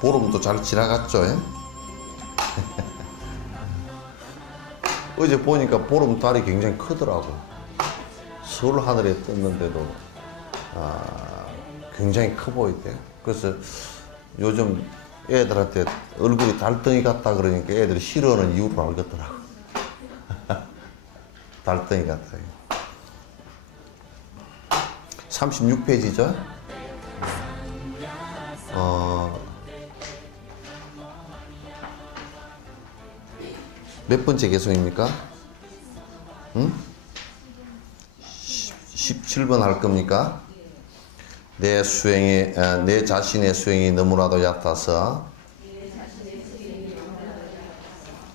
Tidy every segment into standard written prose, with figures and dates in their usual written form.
보름도 잘 지나갔죠? 어제 보니까 보름달이 굉장히 크더라고. 서울 하늘에 떴는데도 굉장히 커 보이대. 그래서 요즘 애들한테 얼굴이 달덩이 같다 그러니까 애들이 싫어하는 이유를 알겠더라고. 달덩이 같다. 36페이지죠? 몇 번째 개송입니까? 응? 17번 할 겁니까? 내 자신의 수행이 너무나도 얕아서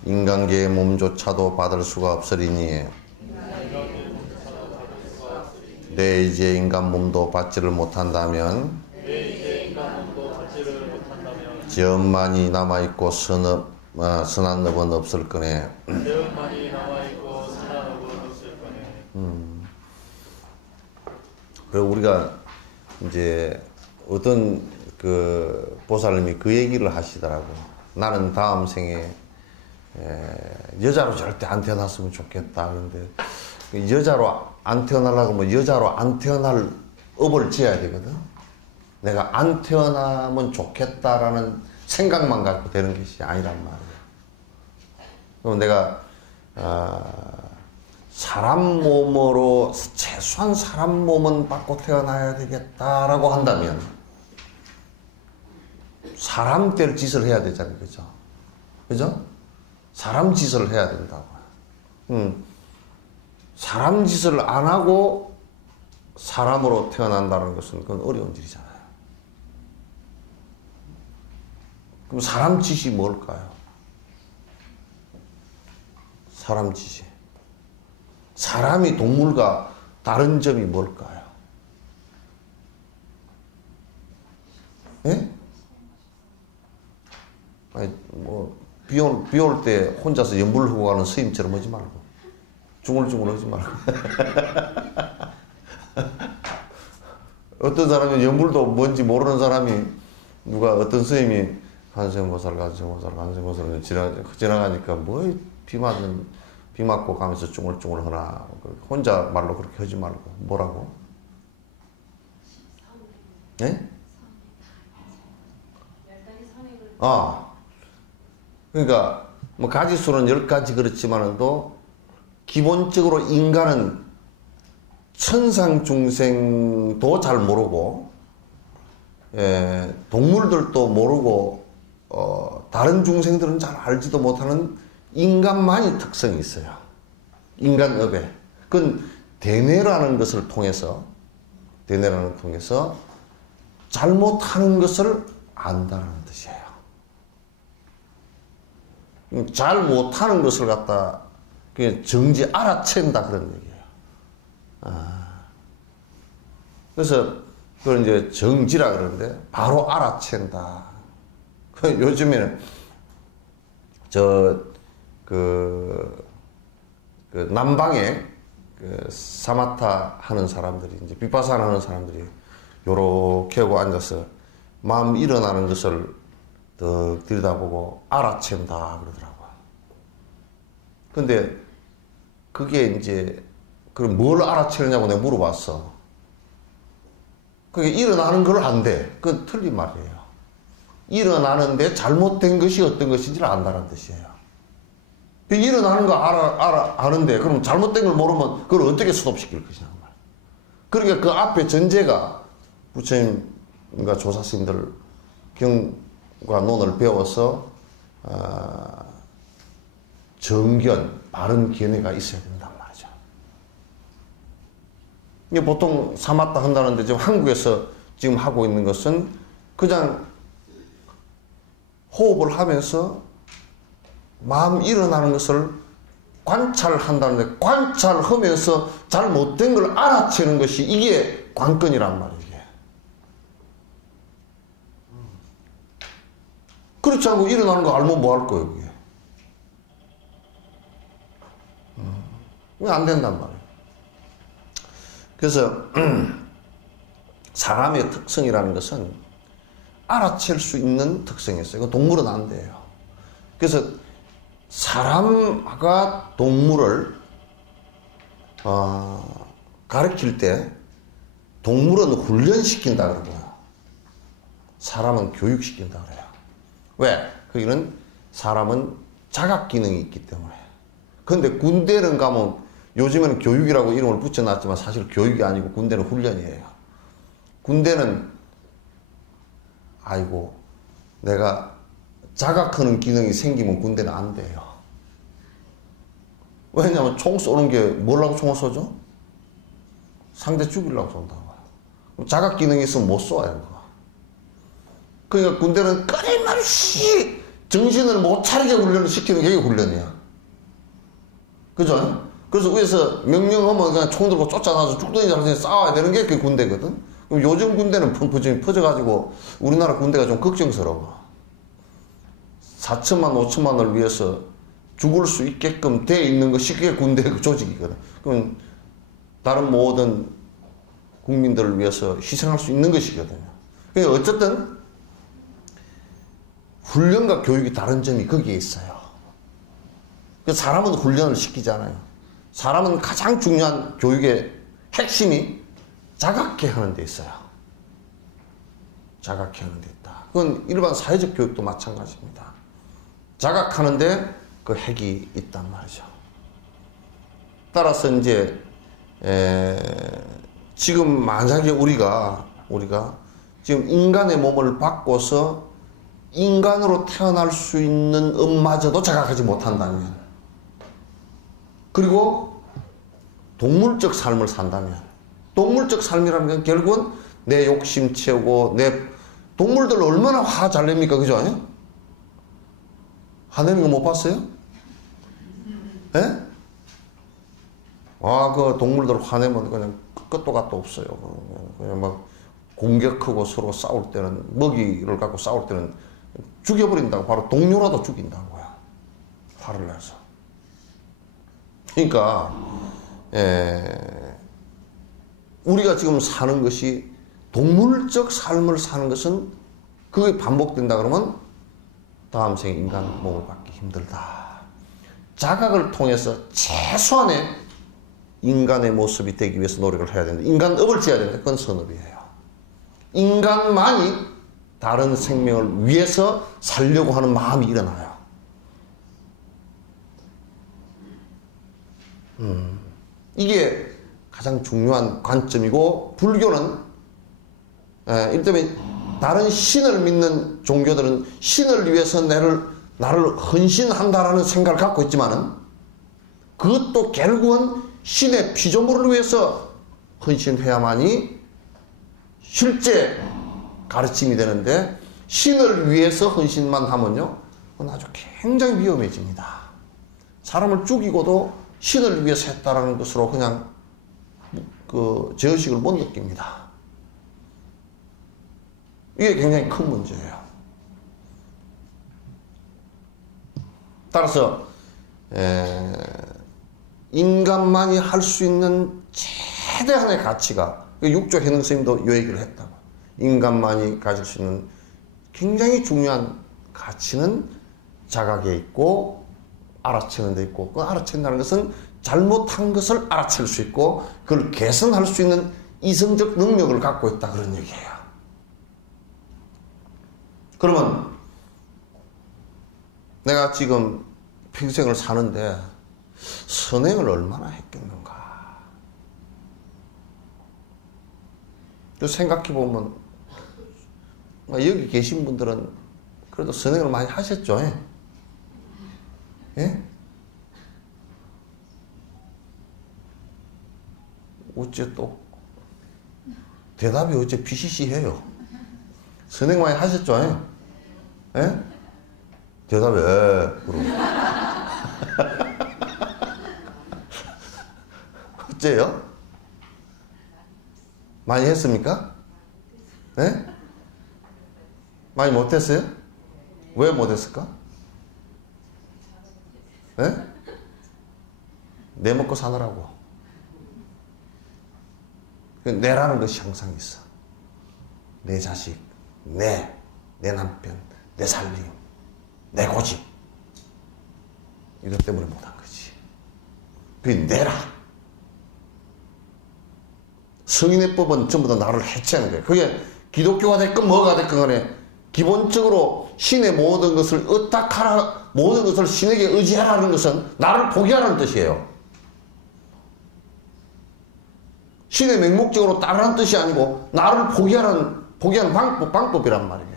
인간계의 몸조차도 받을 수가 없으리니 내 이제 인간 몸도 받지를 못한다면 저만이 남아있고 선한 업은 없을 거네. 그리고 우리가 이제 어떤 그 보살님이 그 얘기를 하시더라고. 나는 다음 생에 여자로 절대 안 태어났으면 좋겠다. 그런데 여자로 안 태어나려고 하면 여자로 안 태어날 업을 지어야 되거든. 내가 안 태어나면 좋겠다라는 생각만 갖고 되는 것이 아니란 말이야. 그럼 내가 사람 몸으로 최소한 사람 몸은 받고 태어나야 되겠다라고 한다면 사람 될 짓을 해야 되잖아요. 그죠? 그죠? 사람 짓을 해야 된다고. 사람 짓을 안 하고 사람으로 태어난다는 것은 그건 어려운 일이잖아요. 그럼 사람 짓이 뭘까요? 사람 짓이. 사람이 동물과 다른 점이 뭘까요? 예? 아니, 비 올 때 혼자서 연불 하고 가는 스님처럼 하지 말고. 중얼중얼 하지 말고. 어떤 사람이 연불도 뭔지 모르는 사람이 어떤 스님이 간생보살 지나가니까 뭐 비 맞고 가면서 쭈글쭈글 하나. 혼자 말로 그렇게 하지 말고. 뭐라고? 예? 그러니까 뭐 가지수는 10가지 그렇지만도 기본적으로 인간은 천상 중생도 잘 모르고 동물들도 모르고 다른 중생들은 잘 알지도 못하는 인간만이 특성이 있어요. 인간업에. 그건 대뇌라는 것을 통해서 잘못하는 것을 안다는 뜻이에요. 잘 못하는 것을 갖다 정지 알아챈다 그런 얘기예요. 그래서 그걸 이제 정지라 그러는데 바로 알아챈다. 요즘에는 남방에 사마타 하는 사람들이 이제 비파사나 하는 사람들이 요렇게 하고 앉아서 마음 일어나는 것을 더 들여다보고 알아챈다 그러더라고요. 근데 그게 이제 그럼 뭘 알아채느냐고 내가 물어봤어. 그게 일어나는 걸 안대. 그건 틀린 말이에요. 일어나는데 잘못된 것이 어떤 것인지를 안다는 뜻이에요. 일어나는 거 아는데 그럼 잘못된 걸 모르면 그걸 어떻게 스톱시킬 것이냐 말. 그러니까 그 앞에 전제가 부처님과 조사스님들 경과 논을 배워서 정견, 바른 견해가 있어야 된단 말이죠. 이게 보통 사마타 한다는데 지금 한국에서 지금 하고 있는 것은 그냥 호흡을 하면서 마음 일어나는 것을 관찰한다는데 관찰하면서 잘못된 걸 알아채는 것이 이게 관건이란 말이에요. 이게. 그렇지 않고 일어나는 거 알면 뭐 할 거예요, 그게. 안 된단 말이에요. 그래서 사람의 특성이라는 것은 알아챌 수 있는 특성이 있어요. 동물은 안 돼요. 그래서 사람과 동물을 가르칠 때 동물은 훈련시킨다 그러고요. 사람은 교육시킨다 그래요. 왜? 거기는 사람은 자각 기능이 있기 때문에. 그런데 군대는 가면 요즘에는 교육이라고 이름을 붙여놨지만 사실 교육이 아니고 군대는 훈련이에요. 군대는 아이고 내가 자각하는 기능이 생기면 군대는 안 돼요. 왜냐하면 총 쏘는 게 뭐라고 총을 쏘죠? 상대 죽이려고 쏜다고. 그럼 자각 기능이 있으면 못 쏘아요. 그러니까 군대는 끊임없이 정신을 못 차리게 훈련을 시키는 게 훈련이야. 그죠? 그래서 위에서 명령하면 그냥 총 들고 쫓아나서 죽든지 살든지 싸워야 되는 게 그게 군대거든. 그럼 요즘 군대는 펑퍼짐이 퍼져가지고 우리나라 군대가 좀 걱정스러워. 4천만, 5천만을 위해서 죽을 수 있게끔 돼 있는 것이 그게 군대 그 조직이거든. 그럼 다른 모든 국민들을 위해서 희생할 수 있는 것이거든요. 그러니까 어쨌든 훈련과 교육이 다른 점이 거기에 있어요. 그래서 사람은 훈련을 시키잖아요. 사람은 가장 중요한 교육의 핵심이 자각해 하는 데 있어요. 자각해 하는 데 있다. 그건 일반 사회적 교육도 마찬가지입니다. 자각하는데 그 핵이 있단 말이죠. 따라서 이제 지금 만약에 우리가 지금 인간의 몸을 바꿔서 인간으로 태어날 수 있는 엄마저도 자각하지 못한다면, 그리고 동물적 삶을 산다면, 동물적 삶이라는 건 결국은 내 욕심 채우고 동물들 얼마나 화 잘 냅니까? 그죠? 화내는 거 못 봤어요? 예? 그 동물들 화내면 그냥 끝도 갓도 없어요. 그냥 막 공격하고 서로 싸울 때는, 먹이를 갖고 싸울 때는 죽여버린다고, 바로 동료라도 죽인다고요. 화를 내서. 그러니까, 우리가 지금 사는 것이 동물적 삶을 사는 것은 그게 반복된다 그러면 다음 생에 인간 몸을 받기 힘들다. 자각을 통해서 최소한의 인간의 모습이 되기 위해서 노력을 해야 된다. 인간업을 지어야 된다. 그건 선업이에요. 인간만이 다른 생명을 위해서 살려고 하는 마음이 일어나요. 이게 가장 중요한 관점이고, 불교는 이를테면 다른 신을 믿는 종교들은 신을 위해서 나를 헌신한다라는 생각을 갖고 있지만은, 그것도 결국은 신의 피조물을 위해서 헌신해야만이 실제 가르침이 되는데, 신을 위해서 헌신만 하면요, 그건 아주 굉장히 위험해집니다. 사람을 죽이고도 신을 위해서 했다라는 것으로 그냥 그 죄의식을 못 느낍니다. 이게 굉장히 큰 문제예요. 따라서 인간만이 할 수 있는 최대한의 가치가, 육조 해능 스님도 이 얘기를 했다고. 인간만이 가질 수 있는 굉장히 중요한 가치는 자각에 있고 알아채는 데 있고, 그 알아챈다는 것은 잘못한 것을 알아챌 수 있고 그걸 개선할 수 있는 이성적 능력을 갖고 있다, 그런 얘기예요. 그러면 내가 지금 평생을 사는데 선행을 얼마나 했겠는가? 생각해보면 여기 계신 분들은 그래도 선행을 많이 하셨죠? 예? 어째 또 대답이 어째 비시시해요? 선행 많이 하셨죠? 예? 대답이 그러고. 어째요? 많이 했습니까? 네? 많이 못했어요? 왜 못했을까? 네? 내 먹고 사느라고. 내라는 것이 항상 있어. 내 자식, 내 남편, 내 살림, 내 고집. 이것 때문에 못한 거지. 그게 내라. 성인의 법은 전부 다 나를 해체하는 거예요. 그게 기독교가 됐건 뭐가 됐건 간에 기본적으로 신의 모든 것을 의탁하라, 모든 것을 신에게 의지하라는 것은 나를 포기하라는 뜻이에요. 신의 맹목적으로 따르라는 뜻이 아니고 나를 포기하는 방법이란 말이에요.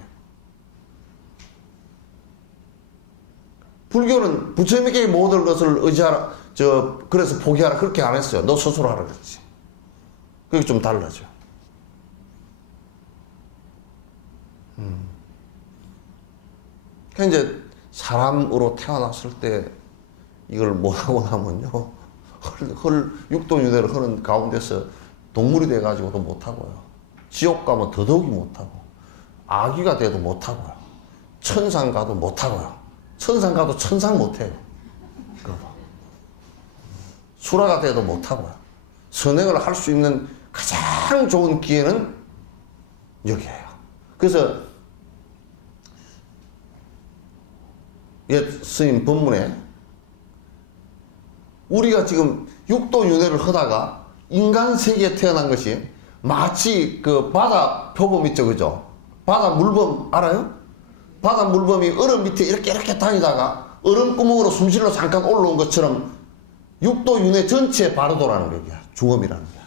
불교는 부처님에게 모든 것을 의지하라, 그래서 포기하라 그렇게 안 했어요. 너 스스로 하라 그랬지. 그게 좀 달라져. 그러니까 이제 사람으로 태어났을 때 이걸 못하고 나면요, 육도윤회를 하는 가운데서 동물이 돼가지고도 못하고요. 지옥 가면 더더욱이 못하고, 아귀가 돼도 못하고요. 천상 가도 못하고요. 천상 가도 천상 못해요. 수라가 돼도 못하고요. 선행을 할 수 있는 가장 좋은 기회는 여기에요. 그래서 옛 스님 법문에 우리가 지금 육도윤회를 하다가 인간 세계에 태어난 것이 마치 그 바다 표범 있죠, 그죠? 바다 물범 알아요? 바다 물범이 얼음 밑에 이렇게 다니다가 얼음 구멍으로 숨쉬러 잠깐 올라온 것처럼 육도윤회 전체에 바르도라는 얘기야. 중업이라는 거야.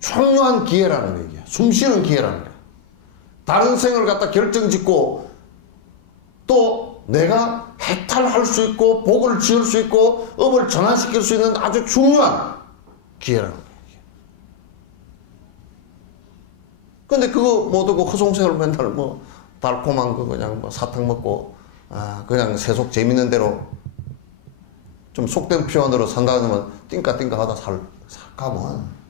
중요한 기회라는 얘기야. 숨쉬는 기회라는 거야. 다른 생을 갖다 결정짓고 또 내가 해탈할 수 있고 복을 지을 수 있고 업을 전환시킬 수 있는 아주 중요한 기회라는 거예요. 근데 그거 못 하고 허송세월 맨날 뭐 달콤한 거 그냥 뭐 사탕 먹고 그냥 세속 재밌는 대로 좀 속된 표현으로 산다 그러면 띵까띵까 하다 가면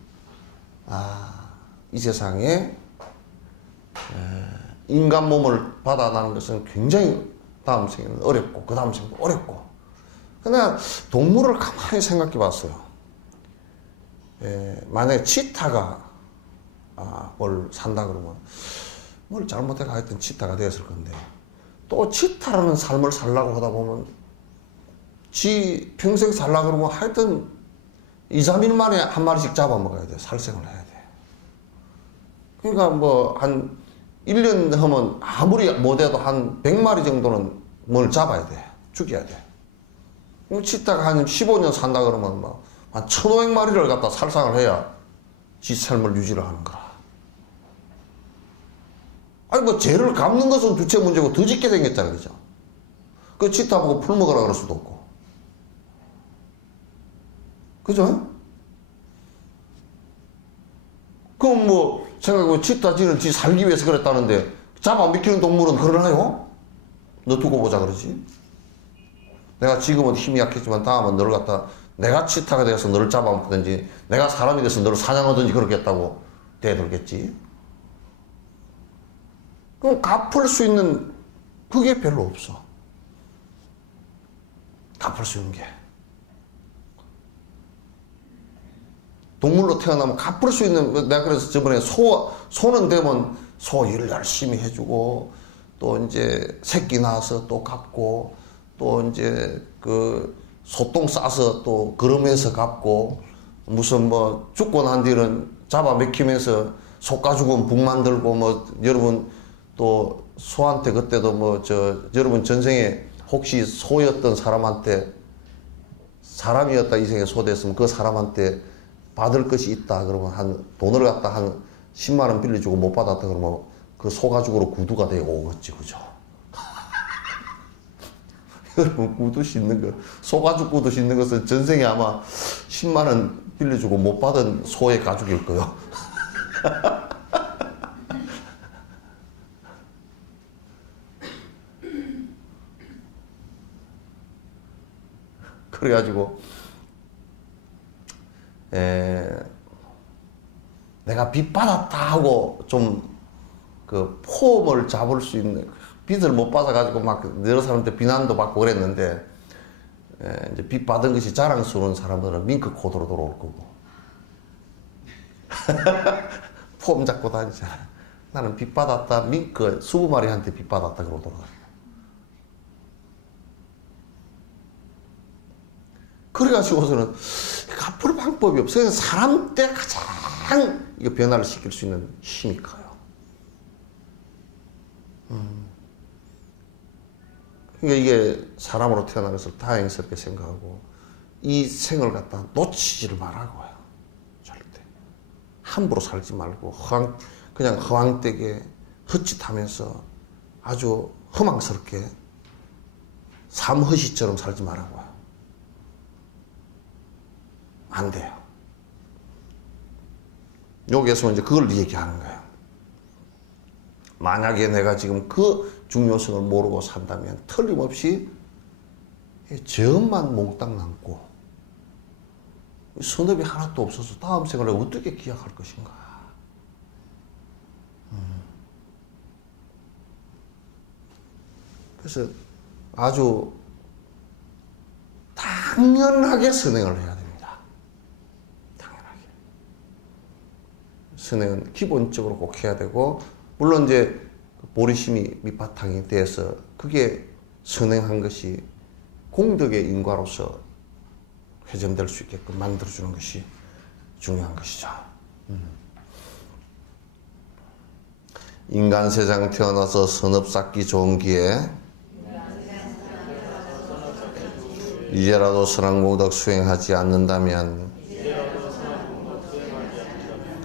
이 세상에 인간 몸을 받아나는 것은 굉장히 다음 생에는 어렵고 그 다음 생도 어렵고. 근데 동물을 가만히 생각해 봤어요. 만약에 치타가 뭘 산다 그러면 뭘 잘못해가 하여튼 치타가 되었을 건데 또 치타라는 삶을 살려고 하다 보면 지 평생 살려고 그러면 하여튼 2, 3일 만에 한 마리씩 잡아먹어야 돼. 살생을 해야 돼. 그러니까 뭐 한 1년 하면 아무리 못해도 한 100마리 정도는 뭘 잡아야 돼. 죽여야 돼. 치타가 한 15년 산다 그러면 뭐 한 1,500마리를 갖다 살상을 해야 지 삶을 유지를 하는 거라. 아니 뭐 죄를 갚는 것은 두째 문제고 더 짓게 생겼잖아, 그죠? 그 치타 보고 풀 먹으라 그럴 수도 없고. 그죠? 그럼 뭐 생각해보면 치타지는 지 살기 위해서 그랬다는데 잡아 먹히는 동물은 그러나요? 너 두고 보자 그러지. 내가 지금은 힘이 약했지만 다음은 너를 갖다 내가 치타가 되어서 너를 잡아먹든지 내가 사람이 돼서 너를 사냥하든지 그렇겠다고 대들겠지. 그럼 갚을 수 있는 그게 별로 없어. 갚을 수 있는 게. 동물로 태어나면 갚을 수 있는, 내가 그래서 저번에 소는 되면 소 일을 열심히 해주고, 또 이제 새끼 낳아서 또 갚고, 또 이제 그 소똥 싸서 또 걸음해서 갚고, 무슨 뭐 죽고 난 뒤는 잡아 먹히면서 소 가죽은 북 만들고, 뭐 여러분 또 소한테 그때도 뭐 여러분 전생에 혹시 소였던 사람한테 사람이었다 이생에 소 됐으면 그 사람한테 받을 것이 있다 그러면 돈을 갖다 한 10만 원 빌려주고 못 받았다 그러면 그 소 가죽으로 구두가 되고 오겠지, 그죠? 여러분 구두 신는 거, 소 가죽 구두 신는 것은 전생에 아마 10만 원 빌려주고 못 받은 소의 가죽일 거요. 그래가지고 내가 빚 받았다 하고 좀 그 폼을 잡을 수 있는, 빚을 못 받아가지고 막 여러 사람한테 비난도 받고 그랬는데, 이제 빚 받은 것이 자랑스러운 사람들은 밍크 코드로 돌아올 거고. 폼 잡고 다니잖아. 나는 빚 받았다, 밍크 20마리한테 빚 받았다 그러고 돌아가. 그래가지고서는 갚을 방법이 없어요. 사람 때 가장 이거 변화를 시킬 수 있는 힘이 커요. 그러니까 이게 사람으로 태어난 것을 다행스럽게 생각하고 이 생을 갖다 놓치지를 말라고요. 절대. 함부로 살지 말고 그냥 허황되게 헛짓하면서 아주 허망스럽게 삼허시처럼 살지 말라고요. 안 돼요. 여기에서 이제 그걸 얘기하는 거예요. 만약에 내가 지금 그 중요성을 모르고 산다면 틀림없이 죄업만 몽땅 남고 선업이 하나도 없어서 다음 생을 어떻게 기약할 것인가. 그래서 아주 당연하게 선행을 해야 됩니다. 당연하게. 선행은 기본적으로 꼭 해야 되고, 물론 이제 보리심이 밑바탕이 돼서 그게 선행한 것이 공덕의 인과로서 회전될 수 있게끔 만들어주는 것이 중요한 것이죠. 인간 세상 태어나서 선업 쌓기 좋은 기에 이제라도 선악공덕 수행하지 않는다면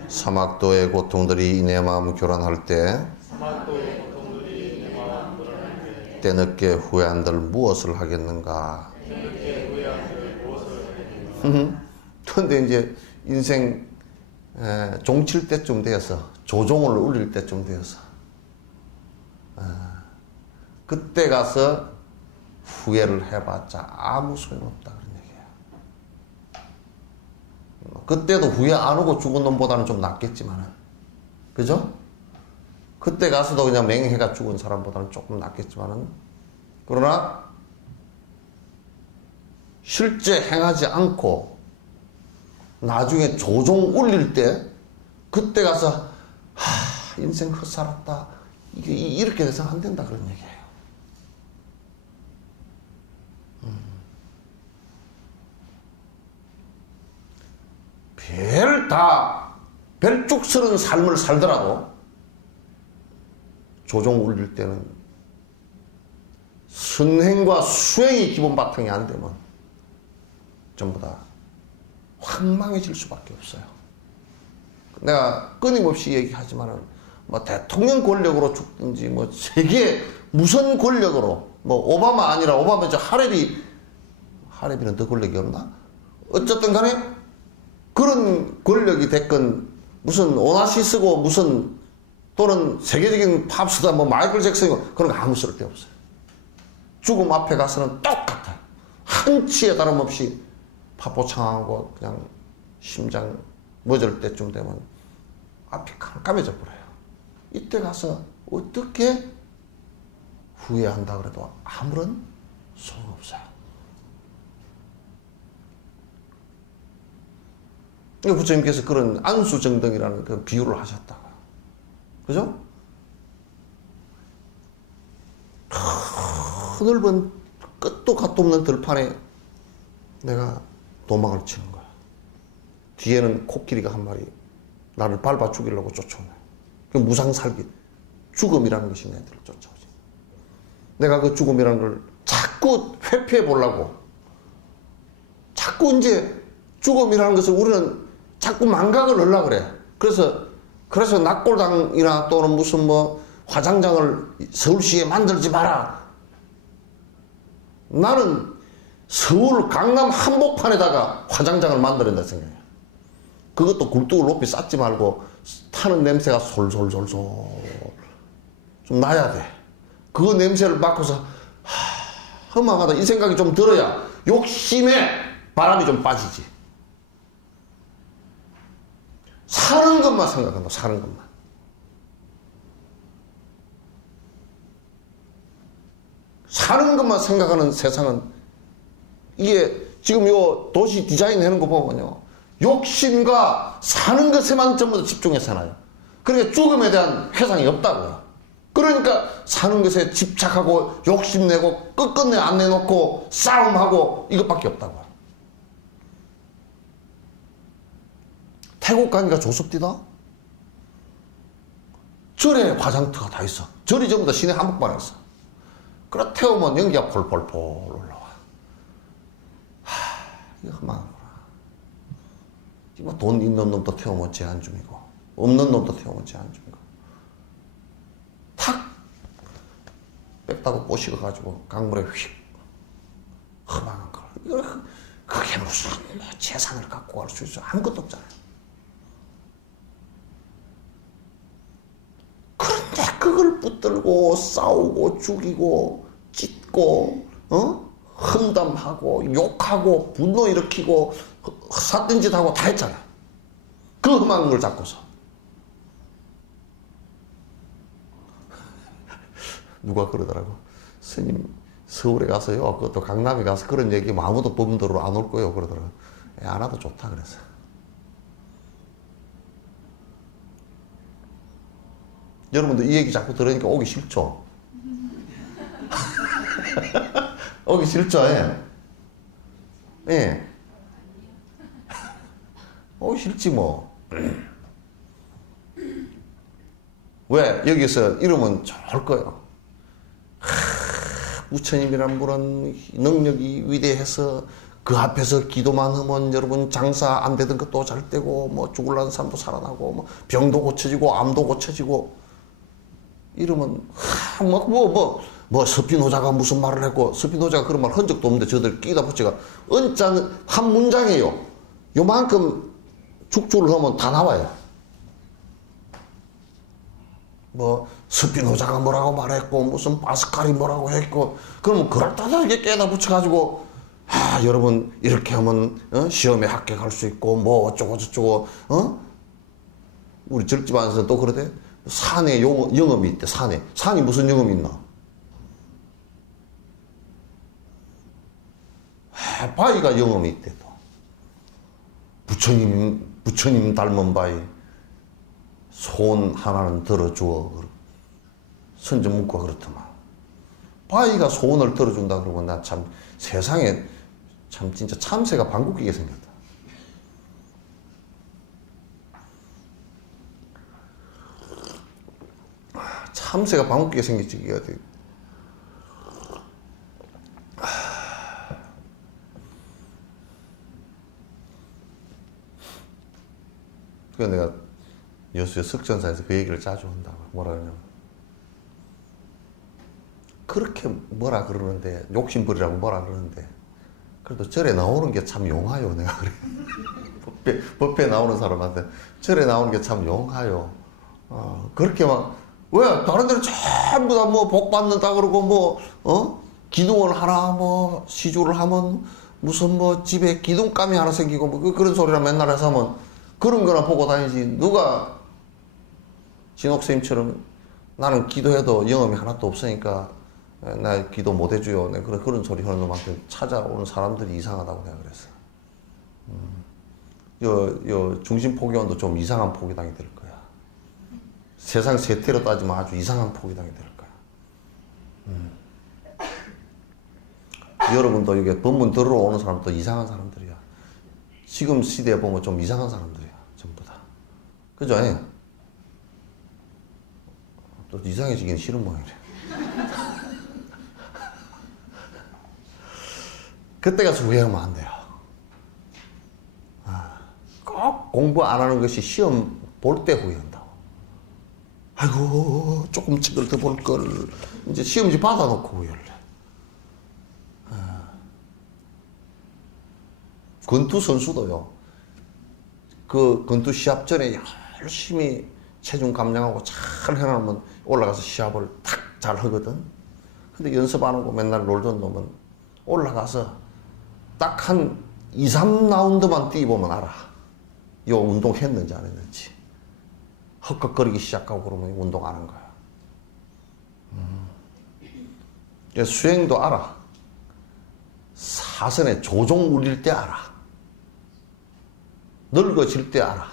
사막도의 고통들이 내 마음 교란할 때 때늦게 후회한들 무엇을 하겠는가. 그런데 이제 인생 종칠 때쯤 되어서, 조종을 울릴 때쯤 되어서 그때 가서 후회를 해봤자 아무 소용없다 그런 얘기예요. 그때도 후회 안 하고 죽은 놈보다는 좀 낫겠지만은, 그죠? 그때 가서도 그냥 맹해가 죽은 사람보다는 조금 낫겠지만은, 그러나 실제 행하지 않고 나중에 조종 울릴 때 그때 가서 인생 헛살았다 이렇게 돼서 안 된다 그런 얘기예요. 별쭉스러운 삶을 살더라도 조종 울릴 때는 선행과 수행이 기본 바탕이 안 되면 전부 다 황망해질 수밖에 없어요. 내가 끊임없이 얘기하지만은 뭐 대통령 권력으로 죽든지 뭐 세계 무슨 권력으로, 뭐 오바마 아니라 오바마 저 하레비는 더 권력이 없나? 어쨌든 간에 그런 권력이 됐건 무슨 오나시스고 무슨 또는 세계적인 팝스다 뭐 마이클 잭슨이고 그런 거 아무 쓸데없어요. 죽음 앞에 가서는 똑같아요. 한치에 다름없이 파포창하고 그냥 심장 멎을 때쯤 되면 앞이 깜깜해져 버려요. 이때 가서 어떻게 후회한다 그래도 아무런 소용없어요. 부처님께서 그런 안수정등이라는 그 비유를 하셨다고요. 그죠? 넓은 끝도 갓도 없는 들판에 내가 도망을 치는 거야. 뒤에는 코끼리가 한 마리 나를 밟아 죽이려고 쫓아오네. 그 무상살기, 죽음이라는 것이 내들을 쫓아오지. 내가 그 죽음이라는 걸 자꾸 회피해 보려고, 자꾸 이제 죽음이라는 것을 우리는 자꾸 망각을 하려고 그래. 그래서 낙골당이나 또는 무슨 뭐 화장장을 서울시에 만들지 마라. 나는 서울 강남 한복판에다가 화장장을 만들어야 생각해. 그것도 굴뚝을 높이 쌓지 말고 타는 냄새가 솔솔솔솔 좀 나야 돼. 그 냄새를 맡고서 허망하다 이 생각이 좀 들어야 욕심에 바람이 좀 빠지지. 사는 것만 생각한다. 사는 것만. 사는 것만 생각하는 세상은, 이게 지금 요 도시 디자인 하는 거 보면요, 욕심과 사는 것에만 전부 다 집중해서 하나요. 그러니까 죽음에 대한 회상이 없다고요. 그러니까 사는 것에 집착하고 욕심내고 끝끝내 안 내놓고 싸움하고 이것밖에 없다고요. 태국 가니까 조섭디다? 절에 화장터가 다 있어. 절이 전부 다 시내 한복판에 있어. 그래 태우면 연기가 폴폴폴 올라와. 이거 망하구나. 돈 있는 놈도 태우면 제한 중이고 없는 놈도 태우면 제한 중이고 탁 뺐다고 꼬시고가지고 강물에 휙 허망한 걸. 그게 무슨 재산을 갖고 갈 수 있어. 아무것도 없잖아요. 그런데 그걸 붙들고 싸우고 죽이고 찢고 험담하고 욕하고 분노 일으키고 삿된 짓 하고 다 했잖아. 그 험한 걸 잡고서 누가 그러더라고. 스님 서울에 가서요, 그것도 강남에 가서 그런 얘기하면 아무도 법문대로 안 올 거예요 그러더라고. 안 와도 좋다 그래서. 여러분들 이 얘기 자꾸 들으니까 오기 싫죠? 오기 싫죠? 예. 예. 오기 싫지 뭐. 왜? 여기서 이러면 좋을 거예요. 부처님이란 분은 능력이 위대해서 그 앞에서 기도만 하면 여러분 장사 안 되던 것도 잘 되고 뭐 죽을라는 사람도 살아나고 뭐 병도 고쳐지고 암도 고쳐지고 이러면 스피노자가 무슨 말을 했고, 스피노자가 그런 말 한 적도 없는데 저들 끼다 붙여가 은자는 한 문장이에요. 요만큼 죽조를 하면 다 나와요. 뭐 스피노자가 뭐라고 말했고 무슨 파스칼이 뭐라고 했고, 그러면 그럴듯하게 깨다 붙여가지고 여러분 이렇게 하면 시험에 합격할 수 있고 뭐 어쩌고 저쩌고. 우리 절집안에서는 또 그러대. 산에 영업이 있대. 산이 무슨 영업이 있나? 바위가 영업이 있대. 또 부처님 닮은 바위 손 하나는 들어주어. 선전 문구가 그렇더만. 바위가 소원을 들어준다 그러고 나 참 세상에 참 진짜 참새가 방귀 뀌게 생겼다. 참새가 방귀 뀌게 생겼지 이게 어디. 그래서 내가 여수의 석전사에서 그 얘기를 자주 한다고. 뭐라 그러냐면 그렇게 뭐라 그러는데 욕심부리라고 뭐라 그러는데 그래도 절에 나오는 게 참 용하요. 내가 그래. 법회 나오는 사람한테 절에 나오는 게 참 용하요. 그렇게 막 왜 다른 데는 전부 다 뭐 복 받는다 그러고 기둥을 하나 뭐 시주를 하면 무슨 뭐 집에 기둥감이 하나 생기고 뭐 그런 소리를 맨날 해서 하면 그런 거나 보고 다니지. 누가 진옥스님처럼 나는 기도해도 영험이 하나도 없으니까 나 기도 못 해줘요. 그런 소리 하는 놈한테 찾아오는 사람들이 이상하다고 내가 그랬어. 요 중심포기원도 좀 이상한 포기당이 될 거야. 세상 세태로 따지면 아주 이상한 포기당이 될 거야. 여러분도 이게 법문 들으러 오는 사람도 이상한 사람들이야. 지금 시대에 보면 좀 이상한 사람들이야. 전부 다. 그죠? 또 이상해지긴 싫은 모양이래. 그때 가서 후회하면 안 돼요. 꼭 공부 안 하는 것이 시험 볼 때 후회한다고. 아이고 조금 책을 더 볼 걸. 이제 시험지 받아놓고 후회를 해. 권투 선수도요. 그 권투 시합 전에 열심히 체중 감량하고 잘 해놓으면 올라가서 시합을 탁 잘 하거든. 근데 연습 안 하고 맨날 놀던 놈은 올라가서 딱 한 2, 3라운드만 뛰어보면 알아. 요 운동 했는지 안 했는지. 헛걱거리기 시작하고 그러면 운동 안 한 거야. 수행도 알아. 사선에 조종 울릴 때 알아. 늙어질 때 알아.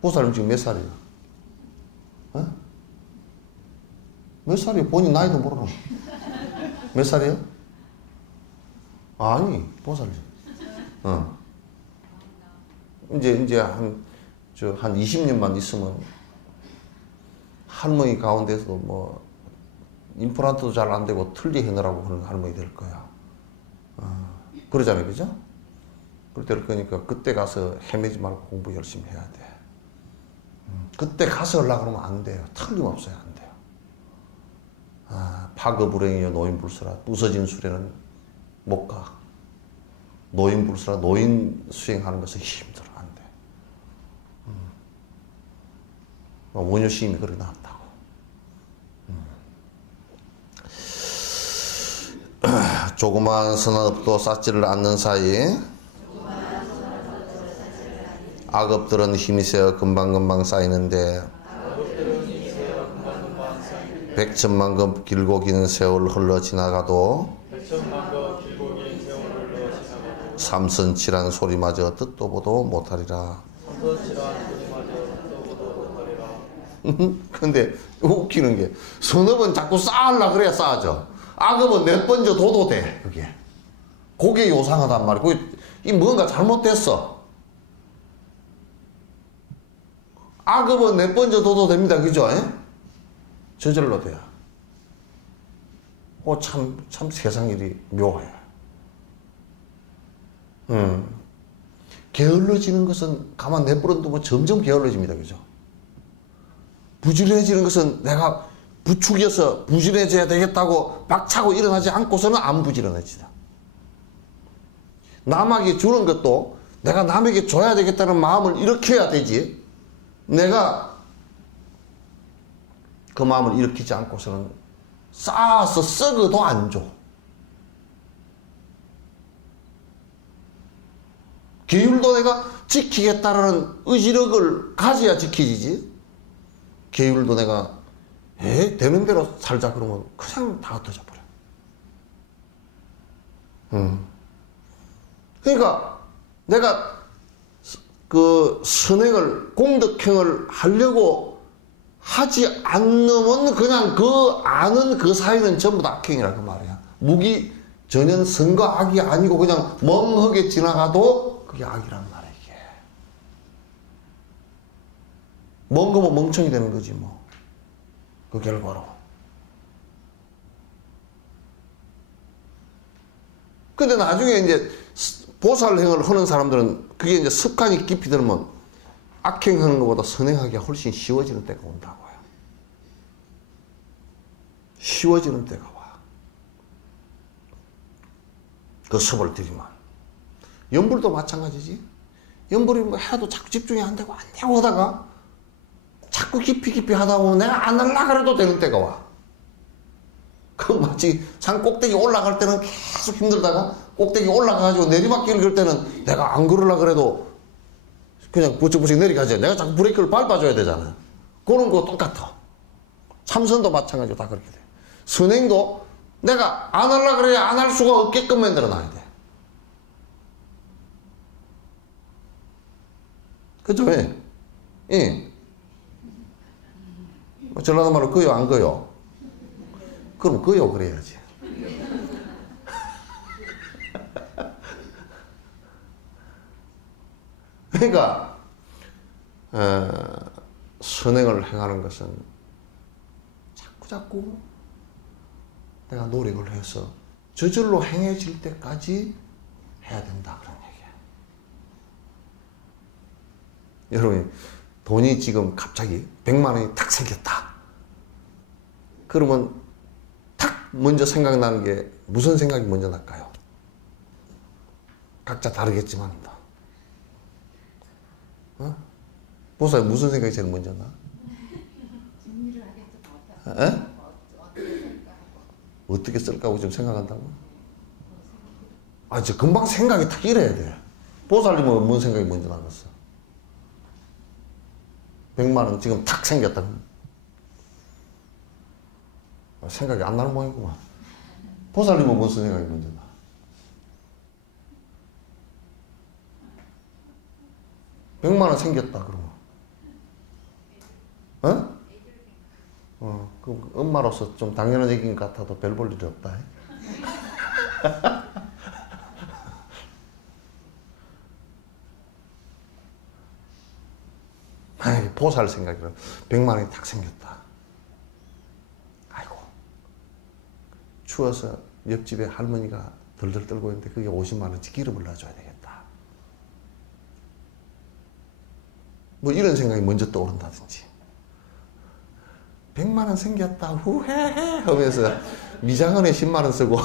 보살님 지금 몇 살이야? 어? 몇 살이야? 본인 나이도 모르노. 몇 살이야? 아니, 보살님. 이제 한 20년만 있으면 할머니 가운데서도 뭐 임플란트도 잘 안 되고 틀니 해느라고 하는 할머니 될 거야. 그러잖아요, 그죠? 그럴 거니까 그때 가서 헤매지 말고 공부 열심히 해야 돼. 그때 가서 하려고 그러면 안 돼요. 틀림없어요, 안 돼요. 파급불행이여 노인불수라. 부서진 수레는 못 가. 노인불수라. 노인 수행하는 것은 힘들어, 안 돼. 원효 시인이 그렇게 나왔다고. 조그마한 선악업도 쌓지를 않는 사이 악업들은 힘이 세어 금방금방 쌓이는데 백천만급 길고 긴 세월 흘러 지나가도 삼선칠한 소리마저 듣도 보도 못하리라. 근데 웃기는 게 선업은 자꾸 쌓으려고 그래야 쌓아져. 악업은 몇 번째 둬도 돼. 그게 요상하단 말이야. 이 뭔가 잘못됐어. 악업은 몇 번째 둬도 됩니다. 그죠? 저절로 돼요. 참 세상 일이 묘해. 게을러지는 것은 가만 내버려두면 점점 게을러집니다. 그죠? 부지런해지는 것은 내가 부축이어서 부지런해져야 되겠다고 박차고 일어나지 않고서는 안 부지런해지다. 남에게 주는 것도 내가 남에게 줘야 되겠다는 마음을 일으켜야 되지. 내가 그 마음을 일으키지 않고서는 쌓아서 썩어도 안 줘. 계율도 내가 지키겠다라는 의지력을 가져야 지키지. 계율도 내가 되는 대로 살자 그러면 그냥 다 흩어져 버려. 그러니까 내가 그 선행을 공덕행을 하려고 하지 않으면 그냥 그 아는 그 사이는 전부 다 악행이라 그 말이야. 무기 전혀 선과 악이 아니고 그냥 멍하게 지나가도 그게 악이란 말이야. 이게 멍거면 멍청이 되는 거지 뭐. 그 결과로. 근데 나중에 이제 보살행을 하는 사람들은 그게 이제 습관이 깊이 들면 악행하는 것보다 선행하기가 훨씬 쉬워지는 때가 온다고요. 쉬워지는 때가 와. 그 습을 들이면. 연불도 마찬가지지. 연불이 뭐 해도 자꾸 집중이 안 되고 하다가 자꾸 깊이 하다 보면 내가 안 하려고 해도 되는 때가 와. 그 마치 산 꼭대기 올라갈 때는 계속 힘들다가 꼭대기 올라가가지고 내리막길을 걸 때는 내가 안 걸으려고 그래도 그냥 부쩍부쩍 내려가죠. 내가 자꾸 브레이크를 밟아줘야 되잖아. 그런 거 똑같아. 참선도 마찬가지로 다 그렇게 돼. 선행도 내가 안 하려고 그래야 안 할 수가 없게끔 만들어놔야 돼. 그죠? 예. 전라도 말로 거요 안 거요? 그럼 거요 그래야지. 그러니까 선행을 행하는 것은 자꾸 내가 노력을 해서 저절로 행해질 때까지 해야 된다 그런 얘기야. 여러분 돈이 지금 갑자기 100만 원이 탁 생겼다. 그러면 탁 먼저 생각나는 게 무슨 생각이 먼저 날까요? 각자 다르겠지만 보살님 무슨 생각이 제일 먼저 나? 어떻게 쓸까 하고 좀 생각한다고? 저 금방 생각이 탁 이래야 돼. 보살님은 뭔 생각이 먼저 나겠어? 100만 원 지금 탁 생겼다. 생각이 안 나는 모양이구만. 보살님은 무슨 생각이 먼저 나? 백만 원 생겼다 그러면. 그 엄마로서 좀 당연한 얘기인 것 같아도 별 볼 일이 없다. 아이, 보살 생각이라 100만 원이 탁 생겼다. 아이고, 추워서 옆집에 할머니가 덜덜 떨고 있는데 그게 50만 원치 기름을 넣어줘야 되겠다. 뭐 이런 생각이 먼저 떠오른다든지. 100만 원 생겼다, 후회해 하면서 미장원에 10만 원 쓰고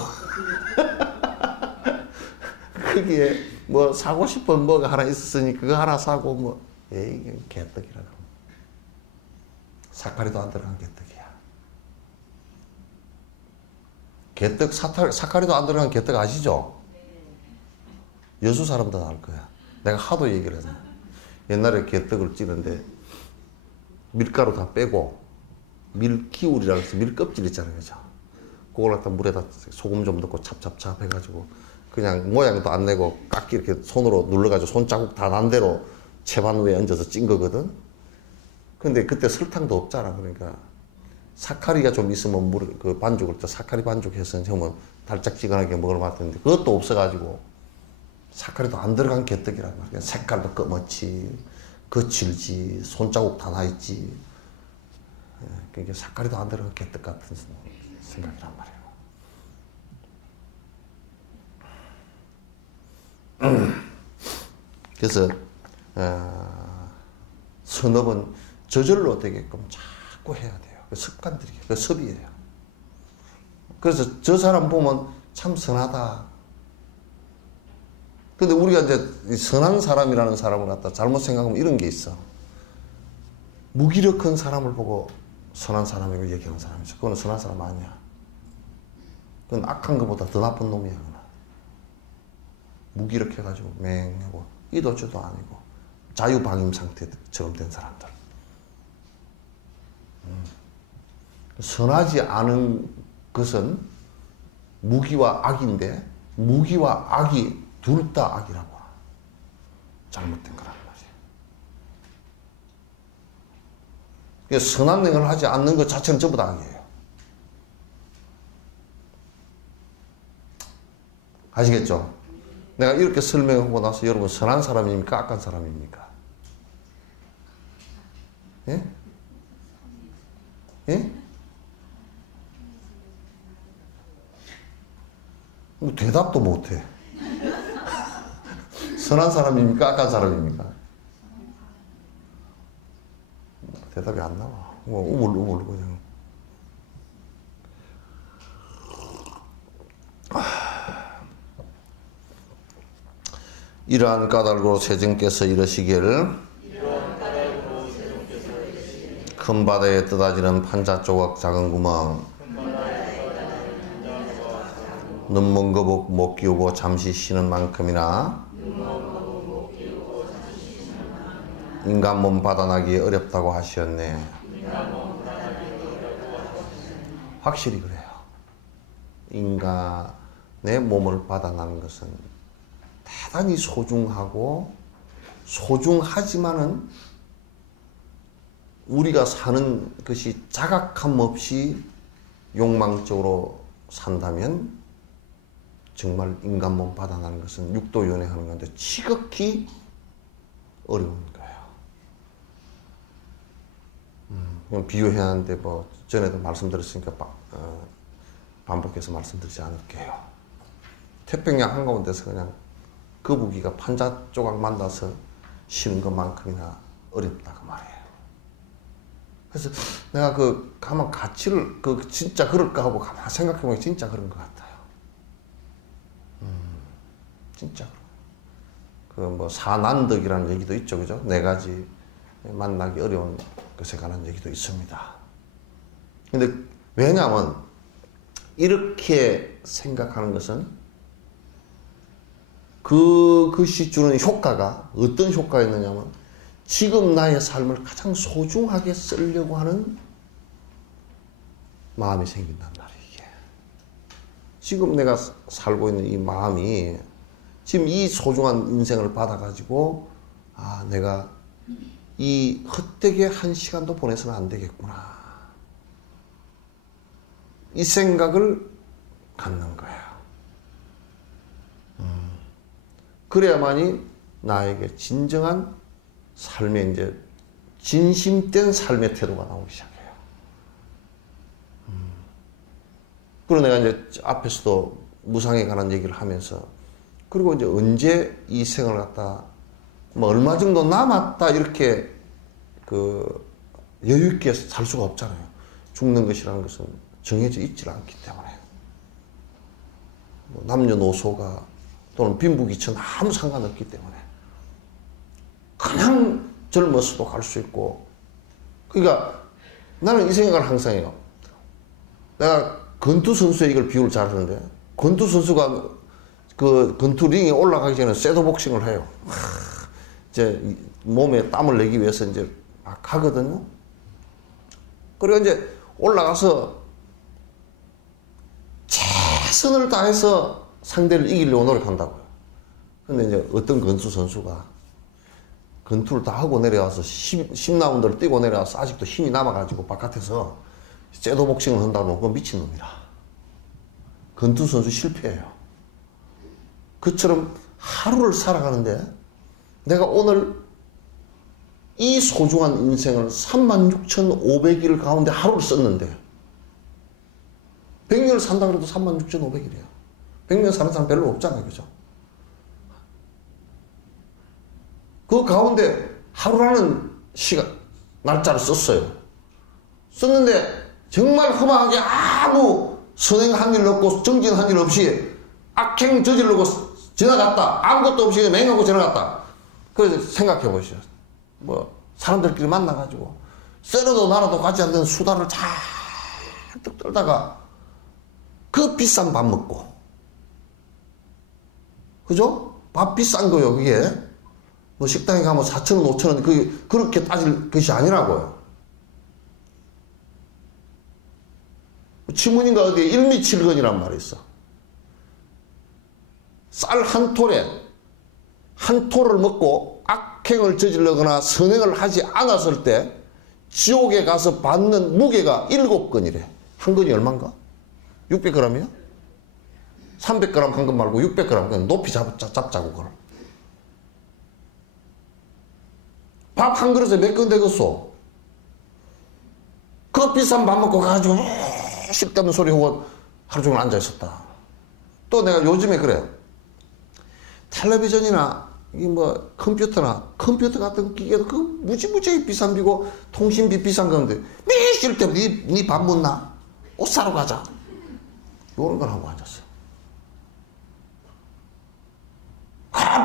거기에 뭐 사고 싶은 뭐가 하나 있었으니 그거 하나 사고 뭐 에이 개떡이라고. 사카리도 안 들어간 개떡이야. 개떡 사카리도 안 들어간 개떡 아시죠? 여수 사람들은 알 거야. 내가 하도 얘기를 해서 옛날에 개떡을 찌는데 밀가루 다 빼고 밀기울이라고 해서 밀껍질 있잖아요. 그죠? 그걸 갖다 물에다 소금 좀 넣고 찹찹찹 해가지고 그냥 모양도 안 내고 깎기 이렇게 손으로 눌러가지고 손자국 다 난 대로 채반 위에 얹어서 찐 거거든. 근데 그때 설탕도 없잖아. 그러니까 사카리가 좀 있으면 그 반죽을 또 사카리 반죽해서 정말 달짝지근하게 먹으러 봤는데 그것도 없어가지고 사카리도 안 들어간 개떡이란 말이야. 색깔도 검었지, 거칠지, 손자국 다 나있지. 그게 사카리도 안 들어간 개떡 같은 생각이란 말이에요. 그래서 선업은 저절로 되게끔 자꾸 해야 돼요. 그 습관들이에요. 그 습이에요. 그래서 저 사람 보면 참 선하다. 근데 우리가 이제 선한 사람이라는 사람을 갖다 잘못 생각하면 이런 게 있어. 무기력한 사람을 보고 선한 사람이라고 얘기하는 사람이 있어. 그건 선한 사람 아니야. 그건 악한 것보다 더 나쁜 놈이야. 무기력해가지고 맹하고 이도저도 아니고 자유방임 상태처럼 된 사람들. 선하지 않은 것은 무기와 악인데 무기와 악이 둘 다 악이라고. 잘못된 거란 말이에요. 선한 행을 하지 않는 것 자체는 전부 다 악이에요. 아시겠죠? 내가 이렇게 설명하고 나서 여러분 선한 사람입니까? 악한 사람입니까? 예? 예? 뭐 대답도 못해. 선한 사람입니까? 악한 사람입니까? 대답이 안 나와. 뭐 우물우물 그냥. 이러한 까닭으로 세존께서 이르시기를 큰 바다에 떠다지는 판자 조각 작은 구멍 눈먼 거북 못 끼우고 잠시 쉬는 만큼이나 인간 몸 받아나기 어렵다고 하셨네. 확실히 그래요. 인간의 몸을 받아나는 것은 대단히 소중하고 소중하지만은 우리가 사는 것이 자각함 없이 욕망적으로 산다면 정말 인간 몸 받아나는 것은 육도연애하는 건데 지극히 어려운 거예요. 비유해야 하는데 뭐 전에도 말씀드렸으니까 반복해서 말씀드리지 않을게요. 태평양 한가운데서 그냥 거북이가 판자 조각 만나서 쉬는 것만큼이나 어렵다 그 말이에요. 그래서 내가 가만 가치를 진짜 그럴까 하고 가만 생각해보면 진짜 그런 것 같아요. 진짜 뭐 사난덕이라는 얘기도 있죠, 그죠? 4가지 만나기 어려운 것에 관한 얘기도 있습니다. 근데 왜냐하면 이렇게 생각하는 것은 그 것이 주는 효과가 어떤 효과였느냐면 지금 나의 삶을 가장 소중하게 쓰려고 하는 마음이 생긴단 말이에요. 이게. 지금 내가 살고 있는 이 마음이 지금 이 소중한 인생을 받아가지고 내가 이 헛되게 한 시간도 보내서는 안 되겠구나. 이 생각을 갖는 거야. 그래야만이 나에게 진정한 삶의 이제 진심된 삶의 태도가 나오기 시작해요. 그리고 내가 이제 앞에서도 무상에 관한 얘기를 하면서 그리고 이제 언제 이 생을 갖다 뭐 얼마 정도 남았다 이렇게 그 여유 있게 살 수가 없잖아요. 죽는 것이라는 것은 정해져 있질 않기 때문에 뭐 남녀노소가 또는 빈부귀천 아무 상관없기 때문에 그냥 젊어서도 갈 수 있고. 그러니까 나는 이 생각을 항상 해요. 내가 권투 선수의 이걸 비유를 잘 하는데 권투 선수가 그 권투 링에 올라가기 전에 섀도우 복싱을 해요. 이제 몸에 땀을 내기 위해서 이제 막 하거든요. 그리고 이제 올라가서 최선을 다해서 상대를 이기려고 노력한다고요. 근데 이제 어떤 권투 선수가 권투를 다 하고 내려와서 10라운드를 뛰고 내려와서 아직도 힘이 남아가지고 바깥에서 섀도우 복싱을 한다고 그건 미친놈이라. 권투 선수 실패해요. 그처럼 하루를 살아가는데 내가 오늘 이 소중한 인생을 36,500일 가운데 하루를 썼는데 100년을 산다 그래도 36,500일이에요. 100년 사는 사람 별로 없잖아요. 그죠? 그 가운데 하루라는 시간, 날짜를 썼어요. 썼는데 정말 험하게 아무 선행한 일 없고 정진한 일 없이 악행 저지르고 지나갔다. 아무것도 없이 맹하고 지나갔다. 그래서 생각해 보시죠. 뭐 사람들끼리 만나가지고 썰어도 날아도 가지 않는 수다를 잔뜩 떨다가 그 비싼 밥 먹고, 그죠? 밥 비싼 거요. 그게 뭐 식당에 가면 4,000원, 5,000원 그게 그렇게 따질 것이 아니라고요. 치문인가 어디에 일미칠건이란 말이 있어. 쌀 한 톨에 한 톨을 먹고 악행을 저지르거나 선행을 하지 않았을 때 지옥에 가서 받는 무게가 7건이래. 한 건이 얼마인가? 600g이야? 300g 한 건 말고 600g 그냥 높이 잡자고 그걸. 밥 한 그릇에 몇 건 되겠소? 그 비싼 밥 먹고 가가지고 쓸데없는 소리 하고 하루 종일 앉아있었다. 또 내가 요즘에 그래요. 텔레비전이나 이 뭐 컴퓨터 같은 기계도 그 무지무지 비싼 비고 통신비 비싼 건데 매 쓸데없는 니 밥 묻나? 옷 사러 가자. 요런 걸 하고 앉았어.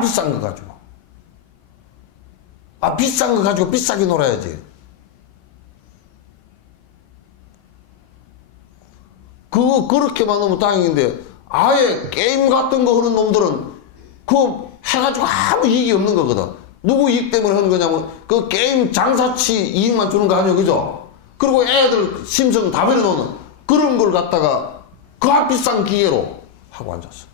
비싼 거 가지고. 비싼 거 가지고 비싸게 놀아야지. 그거 그렇게만 하면 다행인데 아예 게임 같은 거 하는 놈들은 그거 해가지고 아무 이익이 없는 거거든. 누구 이익 때문에 하는 거냐면 그 게임 장사치 이익만 주는 거 아니에요. 그죠? 그리고 애들 심성 다 버려놓는 그런 걸 갖다가 그 비싼 기계로 하고 앉았어.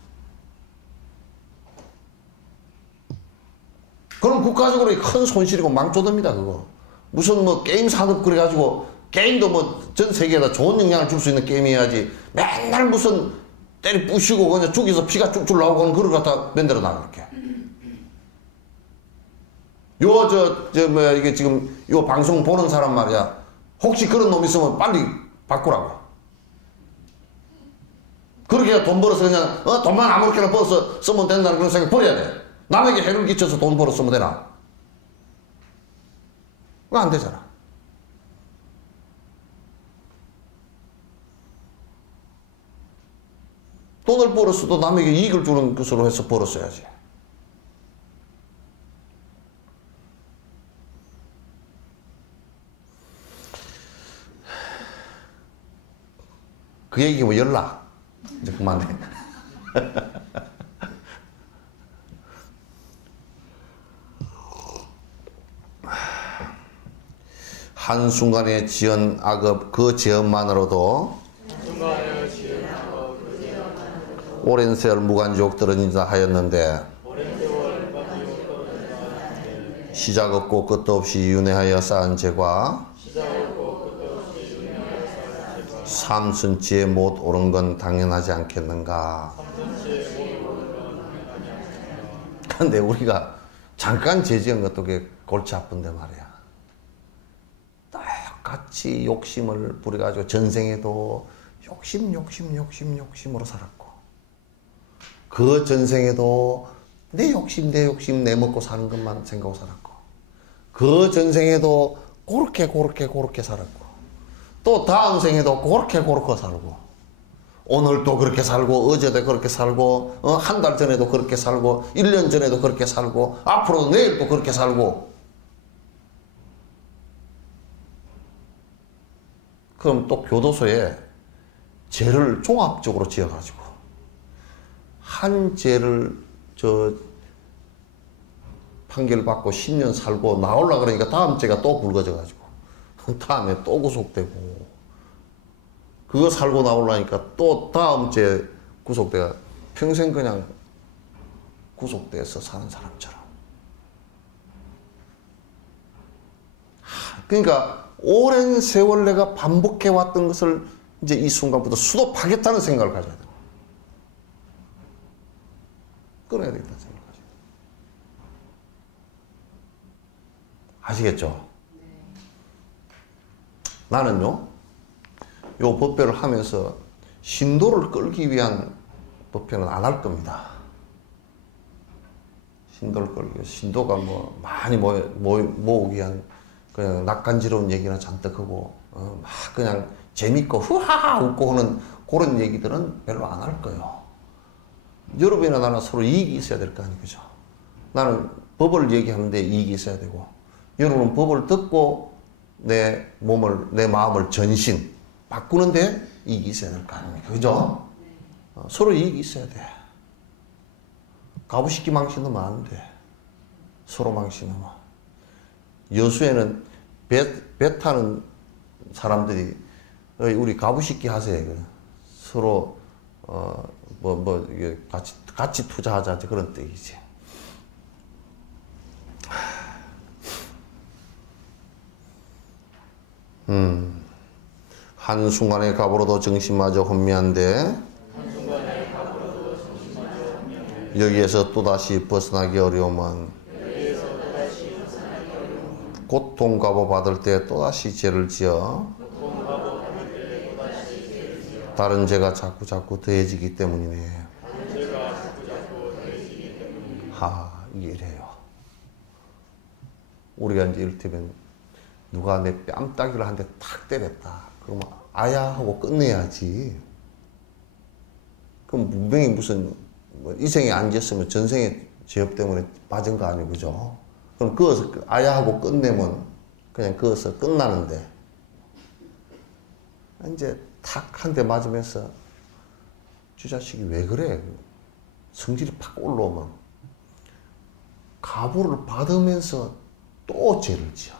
그럼 국가적으로 큰 손실이고 망조듭니다. 그거 무슨 뭐 게임 산업 그래가지고 게임도 뭐 전 세계에다 좋은 영향을 줄 수 있는 게임이어야지 맨날 무슨 때리 부시고 그냥 죽여서 피가 쭉쭉 나오고 하는 그걸 갖다 만들어 놔. 그렇게 뭐야 이게 지금 요 방송 보는 사람 말이야, 혹시 그런 놈 있으면 빨리 바꾸라고. 그렇게 돈 벌어서 그냥 돈만 아무렇게나 벌어서 쓰면 된다는 그런 생각 버려야 돼. 남에게 해를 끼쳐서 돈 벌어 쓰면 되나? 그거 안 되잖아. 돈을 벌었어도 남에게 이익을 주는 것으로 해서 벌었어야지. 그 얘기 뭐 연락 이제 그만해. 한순간에 지은 악업 그 죄업만으로도 오랜 세월 무간지옥 떨어진다 하였는데 시작 없고 끝도 없이 윤회하여 쌓은 죄과 삼순치에 못 오른 건 당연하지 않겠는가. 근데 우리가 잠깐 죄 지은 것도 그게 골치 아픈데 말이야. 똑같이 욕심을 부려가지고 전생에도 욕심으로 살았고, 그 전생에도 내 욕심 내 먹고 사는 것만 생각하고 살았고, 그 전생에도 그렇게 살았고, 또 다음 생에도 그렇게 살고, 오늘 또 그렇게 살고, 어제도 그렇게 살고, 한 달 전에도 그렇게 살고, 1년 전에도 그렇게 살고, 앞으로도 내일 또 그렇게 살고. 그럼 또 교도소에 죄를 종합적으로 지어가지고, 한 죄를 판결받고 10년 살고 나오려 그러니까 다음 죄가 또 굵어져가지고, 다음에 또 구속되고, 그거 살고 나오려니까 또 다음 죄 구속돼가 평생 그냥 구속돼서 사는 사람처럼. 그러니까 오랜 세월 내가 반복해왔던 것을 이제 이 순간부터 수도하겠다는 생각을 가져야 돼요. 끊어야 되겠다는 생각을 가져야 돼요. 아시겠죠? 나는요, 요 법회를 하면서 신도를 끌기 위한 법회는 안 할 겁니다. 신도를 끌기 위해서, 신도가 뭐 많이 모으기 위한 그냥 낯간지러운 얘기나 잔뜩 하고, 막 그냥 재밌고 후하하 웃고 하는 그런 얘기들은 별로 안 할 거예요. 여러분이나 나나 서로 이익이 있어야 될 거 아니에요, 그죠? 나는 법을 얘기하는데 이익이 있어야 되고, 여러분은 법을 듣고 내 마음을 바꾸는데 이익이 있어야 될 거 아닙니까? 그죠? 서로 이익이 있어야 돼. 가부식기 망신하면 안 돼. 서로 망신하면. 여수에는 배 타는 사람들이 우리 가부식기 하세요. 서로 이게 같이 투자하자 그런 뜻이지. 한순간의 갑으로도 정신마저 혼미한데 여기에서 또다시 벗어나기 어려우면 고통갑을 받을 때 또다시 죄를 지어 다른 죄가 자꾸 더해지기 때문이네. 이게 이래요. 우리가 이제 이를테면 누가 내 뺨따기를 한 대 탁 때렸다. 그러면 아야 하고 끝내야지. 그럼 분명히 무슨 이 생에 안 지었으면 전생에 죄업 때문에 맞은 거 아니에요, 그죠? 그럼 그어서 아야 하고 끝내면 그냥 그어서 끝나는데, 이제 탁 한 대 맞으면서 주 자식이 왜 그래? 성질이 팍 올라오면 가부를 받으면서 또 죄를 지어.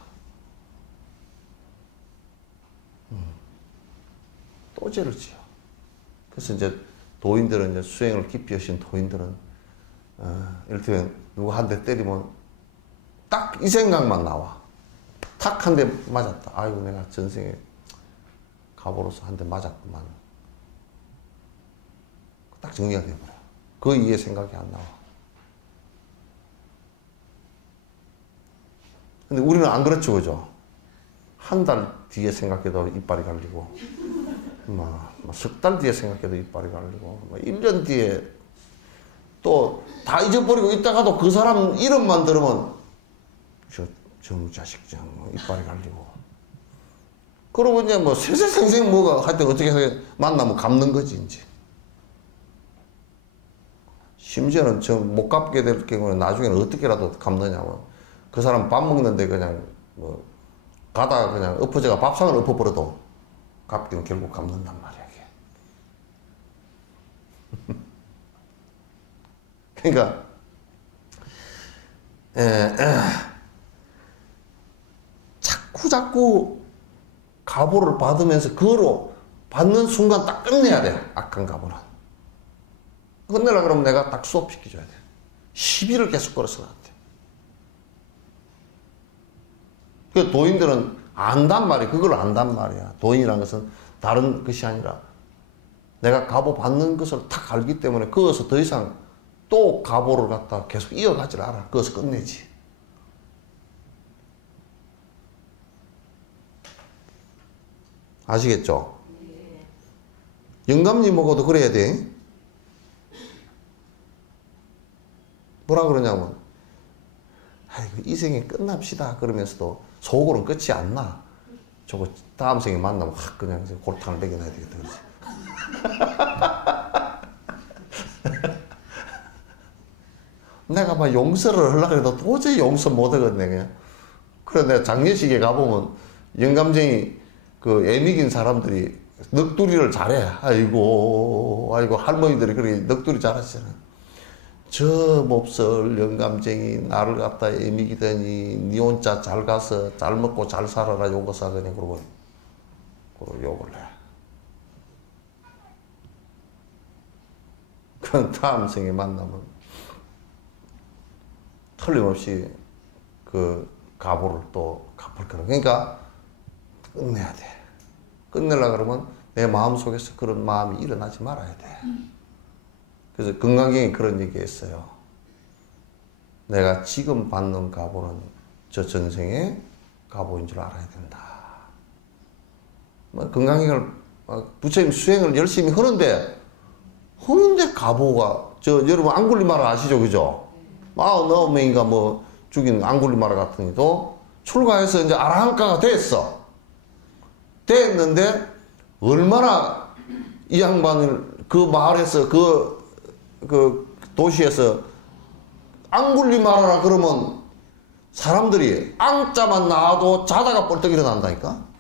또 죄를 지어. 그래서 이제 도인들은, 이제 수행을 깊이 하신 도인들은, 이를테면 누구 한 대 때리면 딱 이 생각만 나와. 탁 한 대 맞았다. 아이고, 내가 전생에 가보로서 한 대 맞았구만. 딱 정리가 돼버려. 그 이해 생각이 안 나와. 근데 우리는 안 그렇죠, 그죠? 한 달 뒤에 생각해도 이빨이 갈리고, 석 달 뒤에 생각해도 이빨이 갈리고, 1년 뒤에 또 다 잊어버리고 있다가도 그 사람 이름만 들으면 저 자식 이빨이 갈리고. 그러고 이제 세세생생 하여튼 어떻게 해서 만나면 갚는 거지, 이제. 심지어는 못 갚게 될 경우는 나중에는 어떻게라도 갚느냐면, 그 사람 밥 먹는데 그냥 가다가 그냥 엎어져가 밥상을 엎어버려도 갚기는 결국 갚는단 말이야, 이게. 그러니까, 자꾸 가보를 받으면서 그거로 받는 순간 딱 끝내야 돼. 악한 가보는. 끝내려 그러면 내가 딱 수업시켜줘야 돼. 시비를 계속 걸어서 나한테. 그 도인들은 안단 말이야. 그걸 안단 말이야. 도인이라는 것은 다른 것이 아니라 내가 가보 받는 것을 탁 알기 때문에 그것을 더 이상 또 가보를 갖다 계속 이어가질 않아. 그것을 끝내지. 아시겠죠? 영감님하고도 그래야 돼. 뭐라 그러냐면, 아이고, 이 생에 끝납시다. 그러면서도 속으로는 끝이 안 나. 저거 다음 생에 만나면 확 그냥 골탕을 먹여놔야 되겠다. 그러지. 내가 막 용서를 하려고 해도 도저히 용서 못 하겠네, 그냥. 그래, 내가 장례식에 가보면 영감쟁이 그 애미긴 사람들이 넋두리를 잘해. 아이고, 할머니들이 그렇게 넋두리 잘하시잖아. 저 몹쓸 영감쟁이 나를 갖다 애미기더니 니 혼자 잘 가서 잘 먹고 잘 살아라 요거사 그냥 그러고 욕을 해. 그럼 다음 생에 만나면 틀림없이 그 가보를 또 갚을 거라. 그러니까 끝내야 돼. 끝내려고 그러면 내 마음속에서 그런 마음이 일어나지 말아야 돼. 그래서 건강경이 그런 얘기 했어요. 내가 지금 받는 가보는 저 전생의 가보인 줄 알아야 된다. 뭐 건강경을 부처님 수행을 열심히 하는데 가보가 여러분 앙굴리마라 아시죠? 그죠? 49명인가 뭐 죽인 앙굴리마라 같은 이도 출가해서 이제 아라한가가 됐는데 얼마나 이 양반을 그 마을에서 그 도시에서 앙굴리마라라 그러면 사람들이 앙자만 나와도 자다가 벌떡 일어난다니까?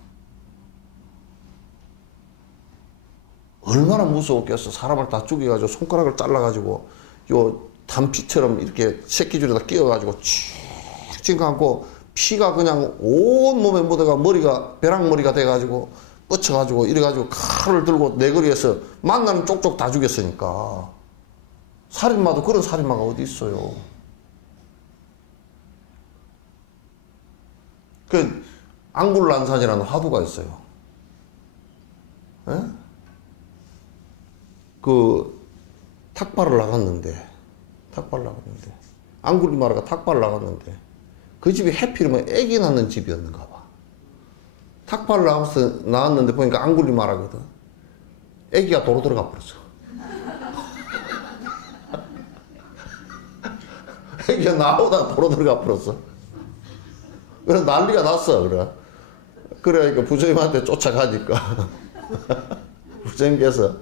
얼마나 무서웠겠어. 사람을 다 죽여가지고 손가락을 잘라가지고 요 단피처럼 이렇게 새끼줄에다 끼워가지고 칙칙 감고 피가 그냥 온 몸에 묻어가 머리가 벼락머리가 돼가지고 뻗쳐가지고 이래가지고 칼을 들고 내거리에서 만나는 쪽쪽 다 죽였으니까. 살인마도 그런 살인마가 어디 있어요. 그 앙굴란산이라는 화두가 있어요. 에? 그 탁발을 나갔는데 앙굴리마라가 탁발을 나갔는데 그 집이 해필이면 애기 낳는 집이었는가 봐. 탁발을 나왔는데 보니까 앙굴리마라거든. 애기가 도로 들어가 버렸어. 애기가 나오다가 도로 들어가 버렸어. 그래 난리가 났어. 그러니까 부처님한테 쫓아가니까 부처님께서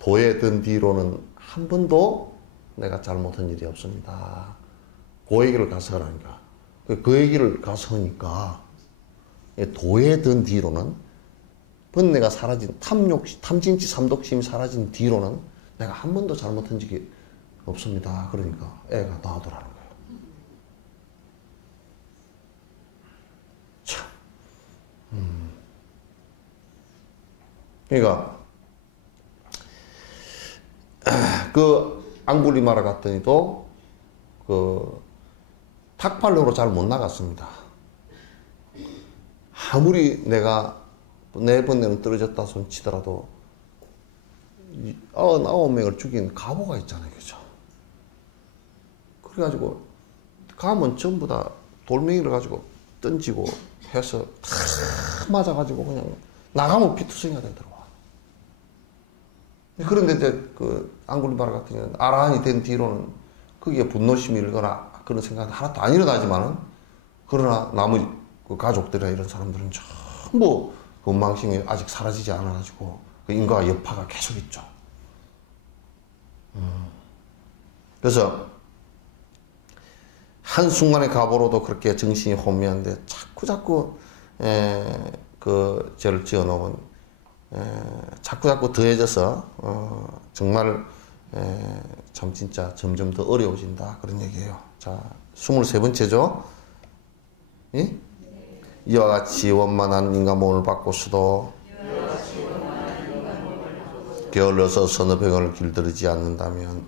도에 든 뒤로는 한 번도 내가 잘못한 일이 없습니다. 그 얘기를 가서 하라니까. 그 얘기를 가서 하니까 도에 든 뒤로는 번뇌가 사라진 탐진치 삼독심이 사라진 뒤로는 내가 한 번도 잘못한 적이 없습니다. 그러니까 애가 나오더라는 거예요. 참. 그러니까 그 앙굴리마라 갔더니도 그 탁발로로 잘 못 나갔습니다. 아무리 내가 네 번째는 떨어졌다 손 치더라도 99명을 죽인 가보가 있잖아요. 그죠? 그래가지고 가면 전부 다 돌멩이를 가지고 던지고 해서 다 맞아가지고 그냥 나가면 피투성이가 되더라고. 그런데 이제 그 앙굴리마라 같은 경우는 아라한이 된 뒤로는 거기에 분노심이 일거나 그런 생각은 하나도 안 일어나지만은 그러나 나머지 그 가족들이나 이런 사람들은 전부 원망심이 아직 사라지지 않아가지고 그 인과와 여파가 계속 있죠. 그래서 한순간의 가보로도 그렇게 정신이 혼미한데 자꾸 그 죄를 지어놓으면 자꾸 더해져서 정말 참 진짜 점점 더 어려워진다 그런 얘기예요. 자, 23번째죠. 예? 이와 같이 원만한 인간 몸을 받고서도 게을러서 서너 병을 길들이지 않는다면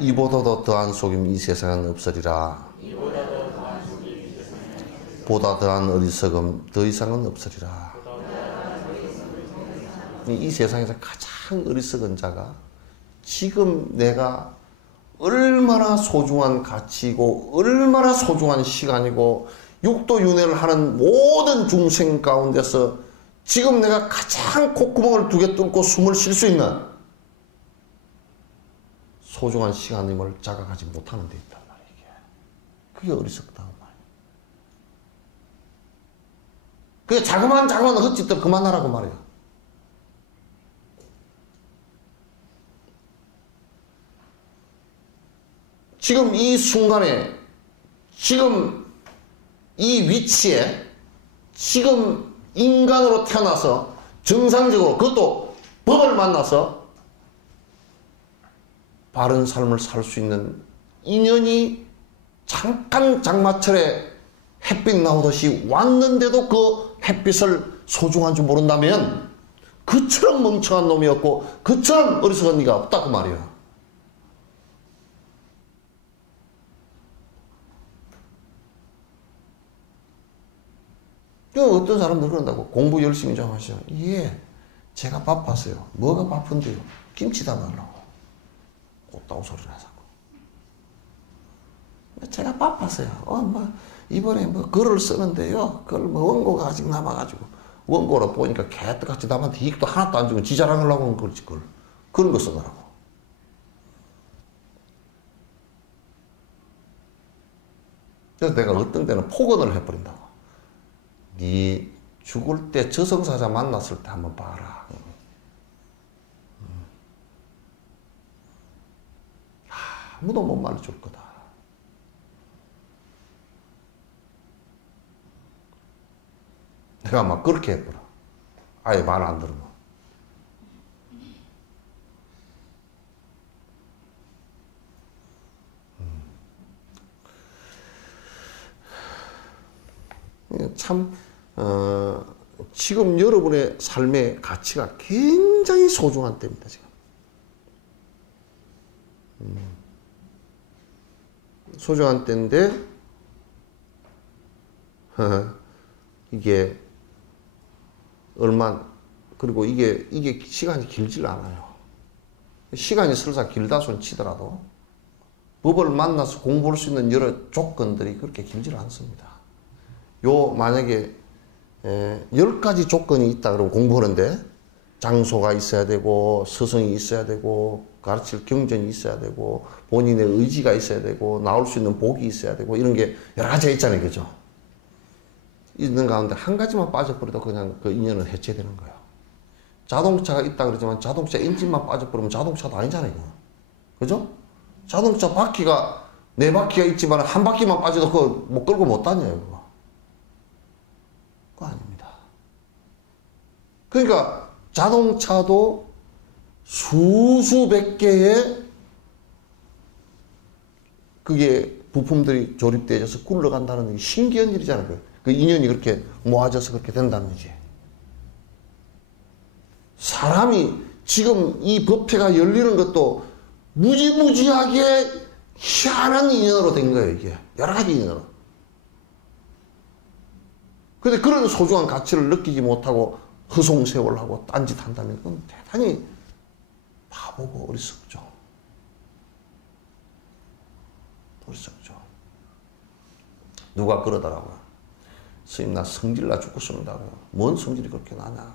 이보다도 더한 속임 이 세상은 없으리라. 보다 더한 어리석음 더 이상은 없으리라. 이 세상에서 가장 어리석은 자가 지금 내가 얼마나 소중한 가치이고 얼마나 소중한 시간이고 육도윤회를 하는 모든 중생 가운데서 지금 내가 가장 콧구멍을 두 개 뚫고 숨을 쉴 수 있는 소중한 시간임을 자각하지 못하는 데 있단 말이에요. 그게 어리석다는 말이에요. 그게 자그마한 헛짓들 그만하라고 말이에요. 지금 이 순간에, 지금 이 위치에, 지금 인간으로 태어나서 정상적으로, 그것도 법을 만나서 바른 삶을 살 수 있는 인연이 잠깐 장마철에 햇빛 나오듯이 왔는데도 그 햇빛을 소중한 줄 모른다면 그처럼 멍청한 놈이었고 그처럼 어리석은 네가 없다 그 말이에요. 어떤 사람들 그런다고 공부 열심히 좀 하시오. 예, 제가 바빴어요. 뭐가 바쁜데요? 김치 담으려고. 꽃다운 소리를 하자고. 제가 바빴어요. 이번에 글을 쓰는데요. 원고가 아직 남아가지고. 원고를 보니까 개떡같이 남한테 이익도 하나도 안 주고 지 자랑하려고 하는 글이지, 그런 거 쓰더라고. 그래서 내가 어떤 때는 폭언을 해버린다고. 네 죽을 때 저승사자 만났을 때 한번 봐라. 아무도 못 말해줄 거다. 내가 막 그렇게 해버려. 아예 말 안 들으면. 참 지금 여러분의 삶의 가치가 굉장히 소중한 때입니다. 지금 소중한 때인데 이게 그리고 이게 시간이 길질 않아요. 시간이 설사 길다 손 치더라도 법을 만나서 공부할 수 있는 여러 조건들이 그렇게 길질 않습니다. 만약에 10가지 조건이 있다 그러면 공부하는데 장소가 있어야 되고 스승이 있어야 되고 가르칠 경전이 있어야 되고 본인의 의지가 있어야 되고 나올 수 있는 복이 있어야 되고 이런 게 여러 가지가 있잖아요. 그죠? 있는 가운데 한 가지만 빠져버려도 그냥 그 인연은 해체되는 거예요. 자동차가 있다 그러지만 자동차 엔진만 빠져버리면 자동차도 아니잖아요. 이거. 그죠? 자동차 바퀴가 4바퀴가 있지만 한 바퀴만 빠져도 그거 못 끌고 못 다녀요. 그거. 그거 아닙니다. 그러니까 자동차도 수백 개의 그게 부품들이 조립되어져서 굴러간다는 게 신기한 일이잖아요. 그 인연이 그렇게 모아져서 그렇게 된다는 거지. 사람이 지금 이 법회가 열리는 것도 무지무지하게 희한한 인연으로 된 거예요. 이게 여러 가지 인연으로. 근데 그런 소중한 가치를 느끼지 못하고 허송세월하고 딴짓 한다면 그건 대단히 바보고 어리석죠. 어리석죠. 누가 그러더라고요. 스님 나 성질나 죽겠습니다. 뭔 성질이 그렇게 나냐.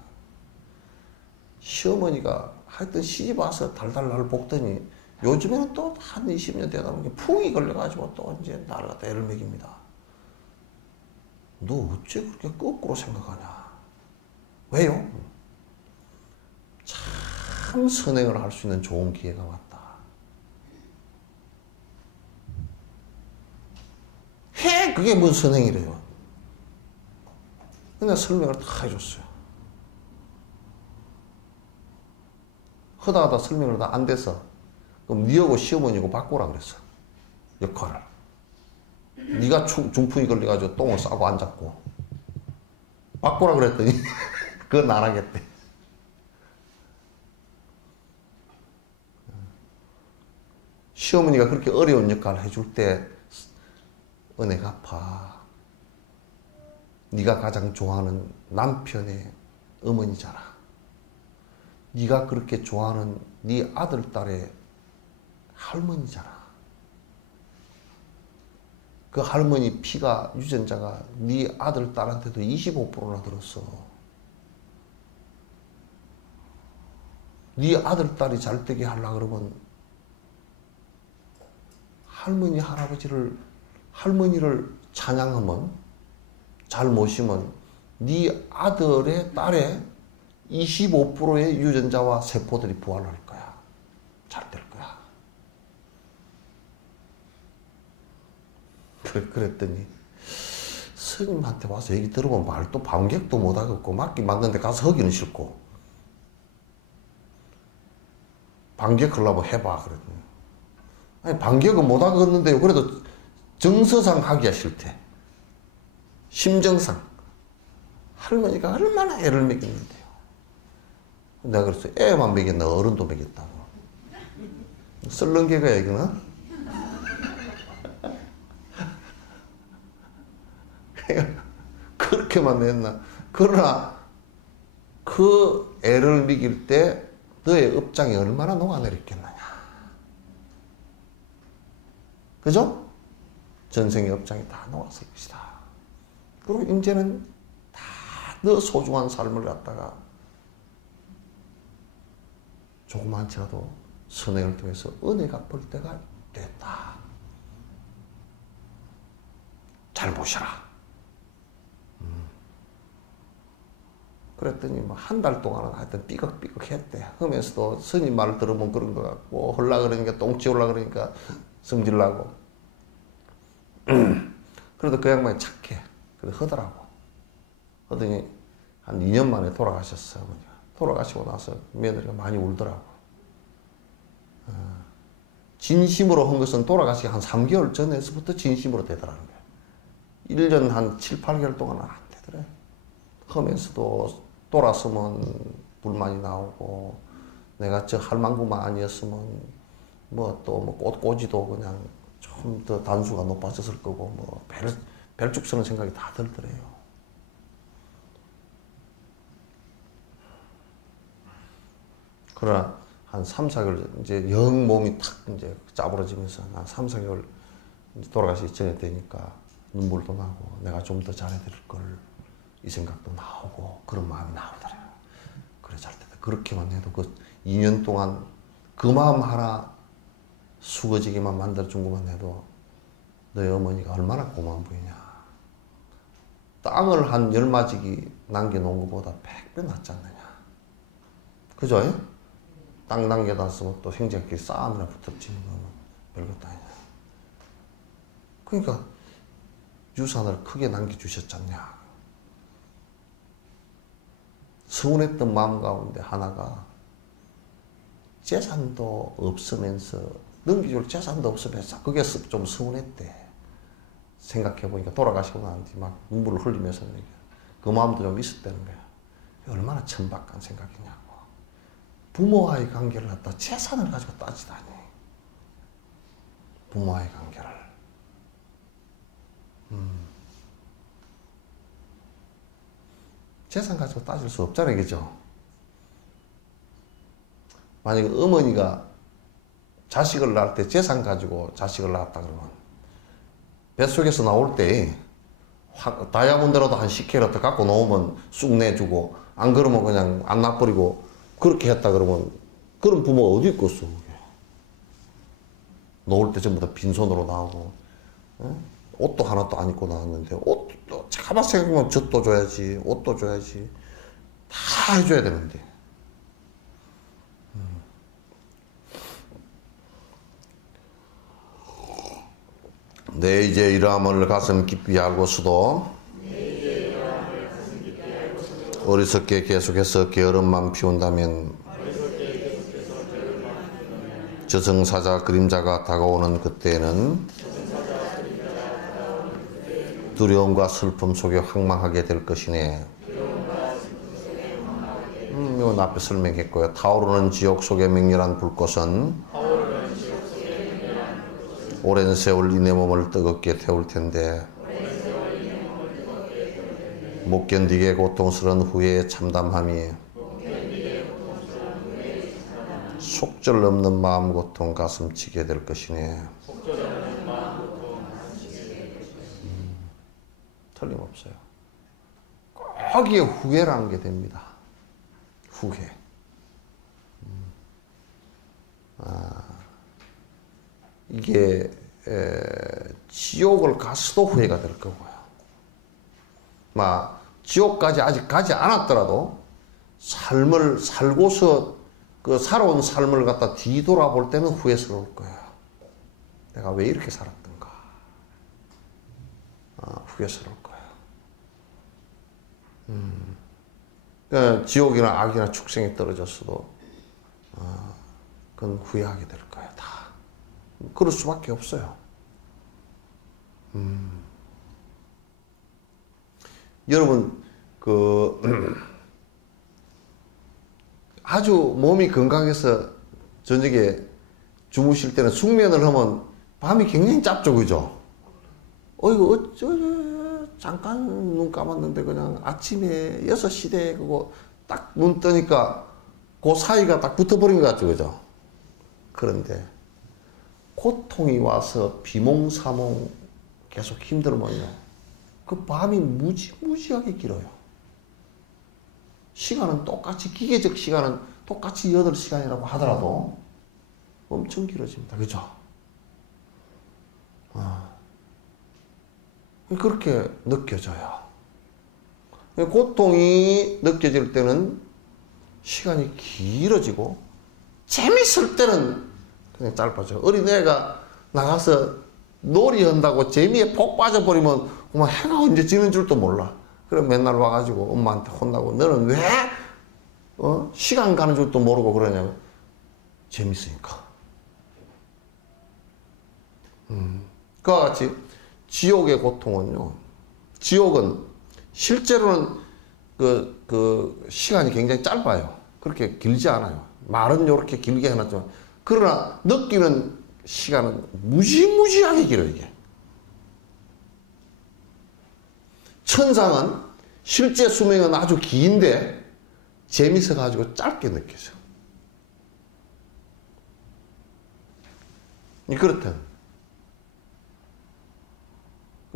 시어머니가 하여튼 시집 와서 달달 날 볶더니 요즘에는 또 한 20년 되다 보니까 풍이 걸려가지고 또 이제 나를 갖다 애를 먹입니다. 너 어째 그렇게 거꾸로 생각하냐? 왜요? 참 선행을 할 수 있는 좋은 기회가 왔다. 그게 뭔 선행이래요. 근데 설명을 다 해줬어요. 하다 설명을 다 안 돼서 그럼 니하고 시어머니하고 바꾸라 그랬어. 역할을. 네가 중풍이 걸려가지고 똥을 싸고 앉았고 바꾸라 그랬더니 그건 안 하겠대. 시어머니가 그렇게 어려운 역할을 해줄 때 은혜 갚아. 네가 가장 좋아하는 남편의 어머니잖아. 네가 그렇게 좋아하는 네 아들, 딸의 할머니잖아. 그 할머니 피가 유전자가 네 아들, 딸한테도 25%나 들었어. 네 아들, 딸이 잘 되게 하려고 그러면 할머니, 할머니를 찬양하면, 잘 모시면 네 아들의, 딸의 25%의 유전자와 세포들이 부활할 거야. 잘 될 거야. 그랬더니 스님한테 와서 얘기 들어보면 말도 방객도 못하겠고 맞긴 맞는데 가서 하기는 싫고 방객하려고 해봐 그랬더니 아니 방객은 못하겠는데요. 그래도 정서상 하기가 싫대. 심정상 할머니가 얼마나 애를 먹였는데요. 내가 그랬어. 애만 먹였나 어른도 먹였다고. 썰렁개가 얘기나? 그렇게만 했나? 그러나 그 애를 먹일 때 너의 업장이 얼마나 녹아내렸겠느냐. 그죠? 전생의 업장이 다 녹았을 것이다. 그리고 이제는 다 너 소중한 삶을 갖다가 조그만치라도 선행을 통해서 은혜 갚을 때가 됐다. 잘 보셔라. 그랬더니 뭐 한 달 동안은 하여튼 삐걱삐걱 했대. 하면서도 스님 말을 들으면 그런 것 같고 헐라 그러니까 똥찌울라 그러니까 성질나고 그래도 그 양반이 착해. 그래도 하더라고. 하더니 한 2년 만에 돌아가셨어. 어머니가. 돌아가시고 나서 며느리가 많이 울더라고. 진심으로 한 것은 돌아가시기 한 3개월 전에서부터 진심으로 되더라는 거야. 1년 한 7, 8개월 동안은 안 되더래. 하면서도 돌아서면 불만이 나오고 내가 저 할망구만 아니었으면 뭐 또 뭐 꽃꽂이도 그냥 좀 더 단수가 높아졌을 거고 뭐 벨쭉 서는 생각이 다 들더래요. 그러나 한 3, 4개월 이제 영 몸이 탁 이제 짜부러지면서 한 3, 4개월 돌아가시기 전에 되니까 눈물도 나고 내가 좀 더 잘해드릴 걸 이 생각도 나오고 그런 마음이 나오더래요. 그래 잘 됐다. 그렇게만 해도 그 2년 동안 그 마음 하나 수거지게만 만들어준 것만 해도 너희 어머니가 얼마나 고마운 분이냐. 땅을 한 10마지기 남겨놓은 것보다 100배 낫지 않느냐. 그죠? 땅 남겨놨으면 또 형제끼리 싸움이나 붙었지. 별것도 아니야. 그러니까 유산을 크게 남겨주셨잖냐. 서운했던 마음 가운데 하나가 재산도 없으면서 넘겨줄 재산도 없으면서 그게 좀 서운했대. 생각해보니까 돌아가시고 난 뒤 막 눈물을 흘리면서 그 마음도 좀 있었다는 거야. 얼마나 천박한 생각이냐고. 부모와의 관계를 갖다 재산을 가지고 따지다니. 부모와의 관계를. 재산 가지고 따질 수 없잖아요. 그죠? 만약에 어머니가 자식을 낳을 때 재산 가지고 자식을 낳았다 그러면 뱃속에서 나올 때 다이아몬드라도 한 10K라도 갖고 놓으면 쑥 내주고 안 그러면 그냥 안 놔버리고 그렇게 했다 그러면 그런 부모가 어디 있겠어. 놓을 때 전부 다 빈손으로 나오고 옷도 하나도 안 입고 나왔는데 옷도 가만 생각하면 젖도 줘야지 옷도 줘야지 다 해줘야 되는데 내 이제 이러함을 가슴 깊이 알고서도 어리석게 계속해서 게으름만 피운다면 저승사자 그림자가 다가오는 그때에는 두려움과 슬픔 속에 황망하게 될 것이네. 이건 앞에 설명했고요. 타오르는 지옥 속의 맹렬한 불꽃은 오랜 세월 이내 몸을 뜨겁게 태울 텐데 못 견디게 고통스러운 후회의 참담함이 속절 넘는 마음 고통 가슴치게 될 것이네. 틀림없어요. 거기에 후회라는 게 됩니다. 후회. 이게 지옥을 갔어도 후회가 될 거고요. 지옥까지 아직 가지 않았더라도 삶을 살고서 그 살아온 삶을 갖다 뒤돌아볼 때는 후회스러울 거예요. 내가 왜 이렇게 살았던가. 후회스러울 거예요. 그러니까 지옥이나 악이나 축생이 떨어졌어도 그건 후회하게 될 거예요. 다. 그럴 수밖에 없어요. 여러분 아주 몸이 건강해서 저녁에 주무실 때는 숙면을 하면 밤이 굉장히 짧죠, 그죠? 이거 잠깐 눈 감았는데 그냥 아침에 6시대 그거 딱 눈 뜨니까 그 사이가 딱 붙어버린 것 같죠, 그죠? 그런데 고통이 와서 비몽사몽 계속 힘들면요, 그 밤이 무지하게 길어요. 시간은 똑같이, 기계적 시간은 똑같이 8시간이라고 하더라도 엄청 길어집니다. 그죠? 그렇게 느껴져요. 고통이 느껴질 때는 시간이 길어지고, 재밌을 때는 그냥 짧아져요. 어린애가 나가서 놀이한다고 재미에 폭 빠져버리면 해가 언제 지는 줄도 몰라. 그럼 맨날 와가지고 엄마한테 혼나고, 너는 왜 시간 가는 줄도 모르고 그러냐고. 재밌으니까. 그와 같이 지옥의 고통은요, 지옥은 실제로는 그 시간이 굉장히 짧아요. 그렇게 길지 않아요. 말은 이렇게 길게 해놨지만, 그러나 느끼는 시간은 무지무지하게 길어요, 이게. 천상은 실제 수명은 아주 긴데 재밌어가지고 짧게 느껴져. 그렇다.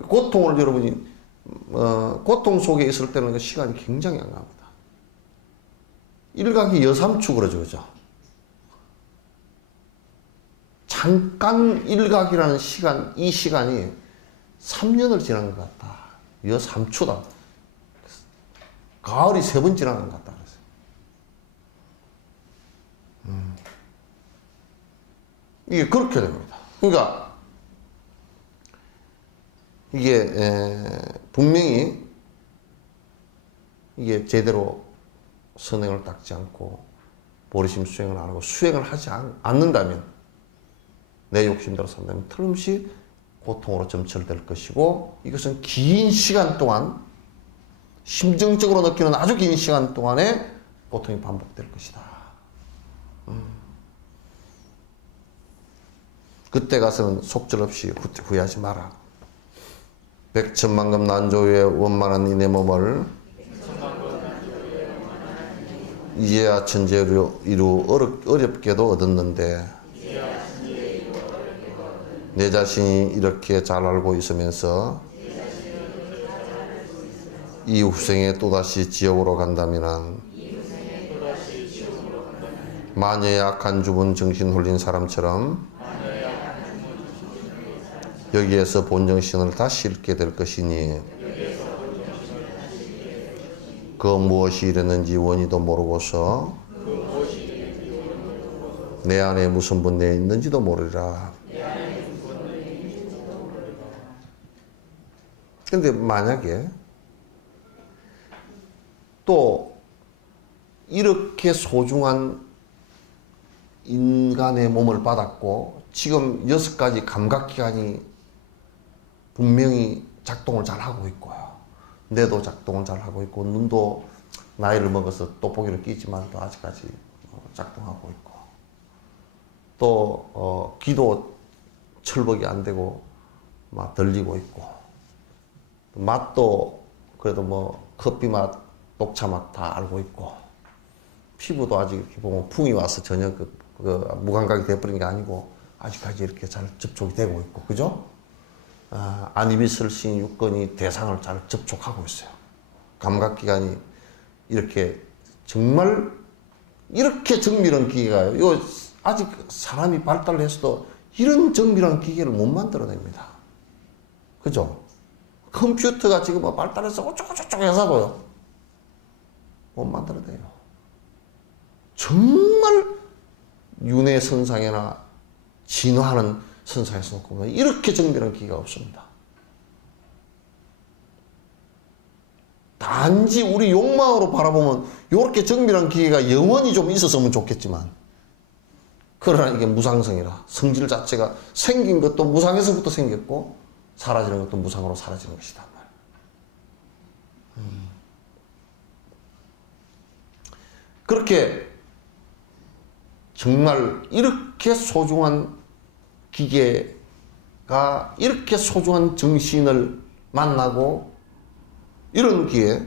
고통을 여러분이 고통 속에 있을 때는 그 시간이 굉장히 안 갑니다. 일각이 여삼추 그러죠, 그죠? 잠깐 일각이라는 시간, 이 시간이 3년을 지난 것 같다. 여삼추다. 가을이 3번 지나간 것 같다. 이게 그렇게 됩니다. 그러니까 이게 분명히 이게 제대로 선행을 닦지 않고 보리심 수행을 안 하고 수행을 하지 않는다면, 내 욕심대로 산다면 틀림없이 고통으로 점철될 것이고, 이것은 긴 시간 동안, 심정적으로 느끼는 아주 긴 시간 동안에 고통이 반복될 것이다. 그때 가서는 속절없이 후회하지 마라. 백천만금 난조에 원만한 이내 몸을 이제야 천재로 이루 어렵게도 얻었는데, 내 자신이 이렇게 잘 알고 있으면서 이 후생에 또다시 지옥으로 간다면, 마녀의 악한 주문 정신 홀린 사람처럼 여기에서 본정신을 다시 잃게 될 것이니, 그 무엇이 이랬는지 원이도 모르고서 내 안에 무슨 분내에 있는지도 모르리라. 근데 만약에 또 이렇게 소중한 인간의 몸을 받았고 지금 6가지 감각기관이 분명히 작동을 잘 하고 있고요. 뇌도 작동을 잘 하고 있고, 눈도 나이를 먹어서 돋보기를 끼지만 또 아직까지 작동하고 있고, 또 귀도 철벅이 안 되고 막 들리고 있고, 맛도 그래도 뭐 커피 맛, 녹차 맛 다 알고 있고, 피부도 아직 이렇게 보면 풍이 와서 전혀 그 무감각이 돼버린 게 아니고 아직까지 이렇게 잘 접촉이 되고 있고, 그죠? 안이비슬신 유권이 대상을 잘 접촉하고 있어요. 감각기관이 이렇게 정말 이렇게 정밀한 기계가요. 이거 아직 사람이 발달해서도 이런 정밀한 기계를 못 만들어냅니다. 그죠? 컴퓨터가 지금 뭐 발달해서 어쩌고저쩌고 해서도요, 못 만들어내요. 정말 윤회 선상이나 진화하는 선상에서 놓고 보면 이렇게 정밀한 기계가 없습니다. 단지 우리 욕망으로 바라보면 이렇게 정밀한 기계가 영원히 좀 있었으면 좋겠지만, 그러나 이게 무상성이라 성질 자체가 생긴 것도 무상에서부터 생겼고 사라지는 것도 무상으로 사라지는 것이다. 그렇게 정말 이렇게 소중한 기계가 이렇게 소중한 정신을 만나고 이런 기회,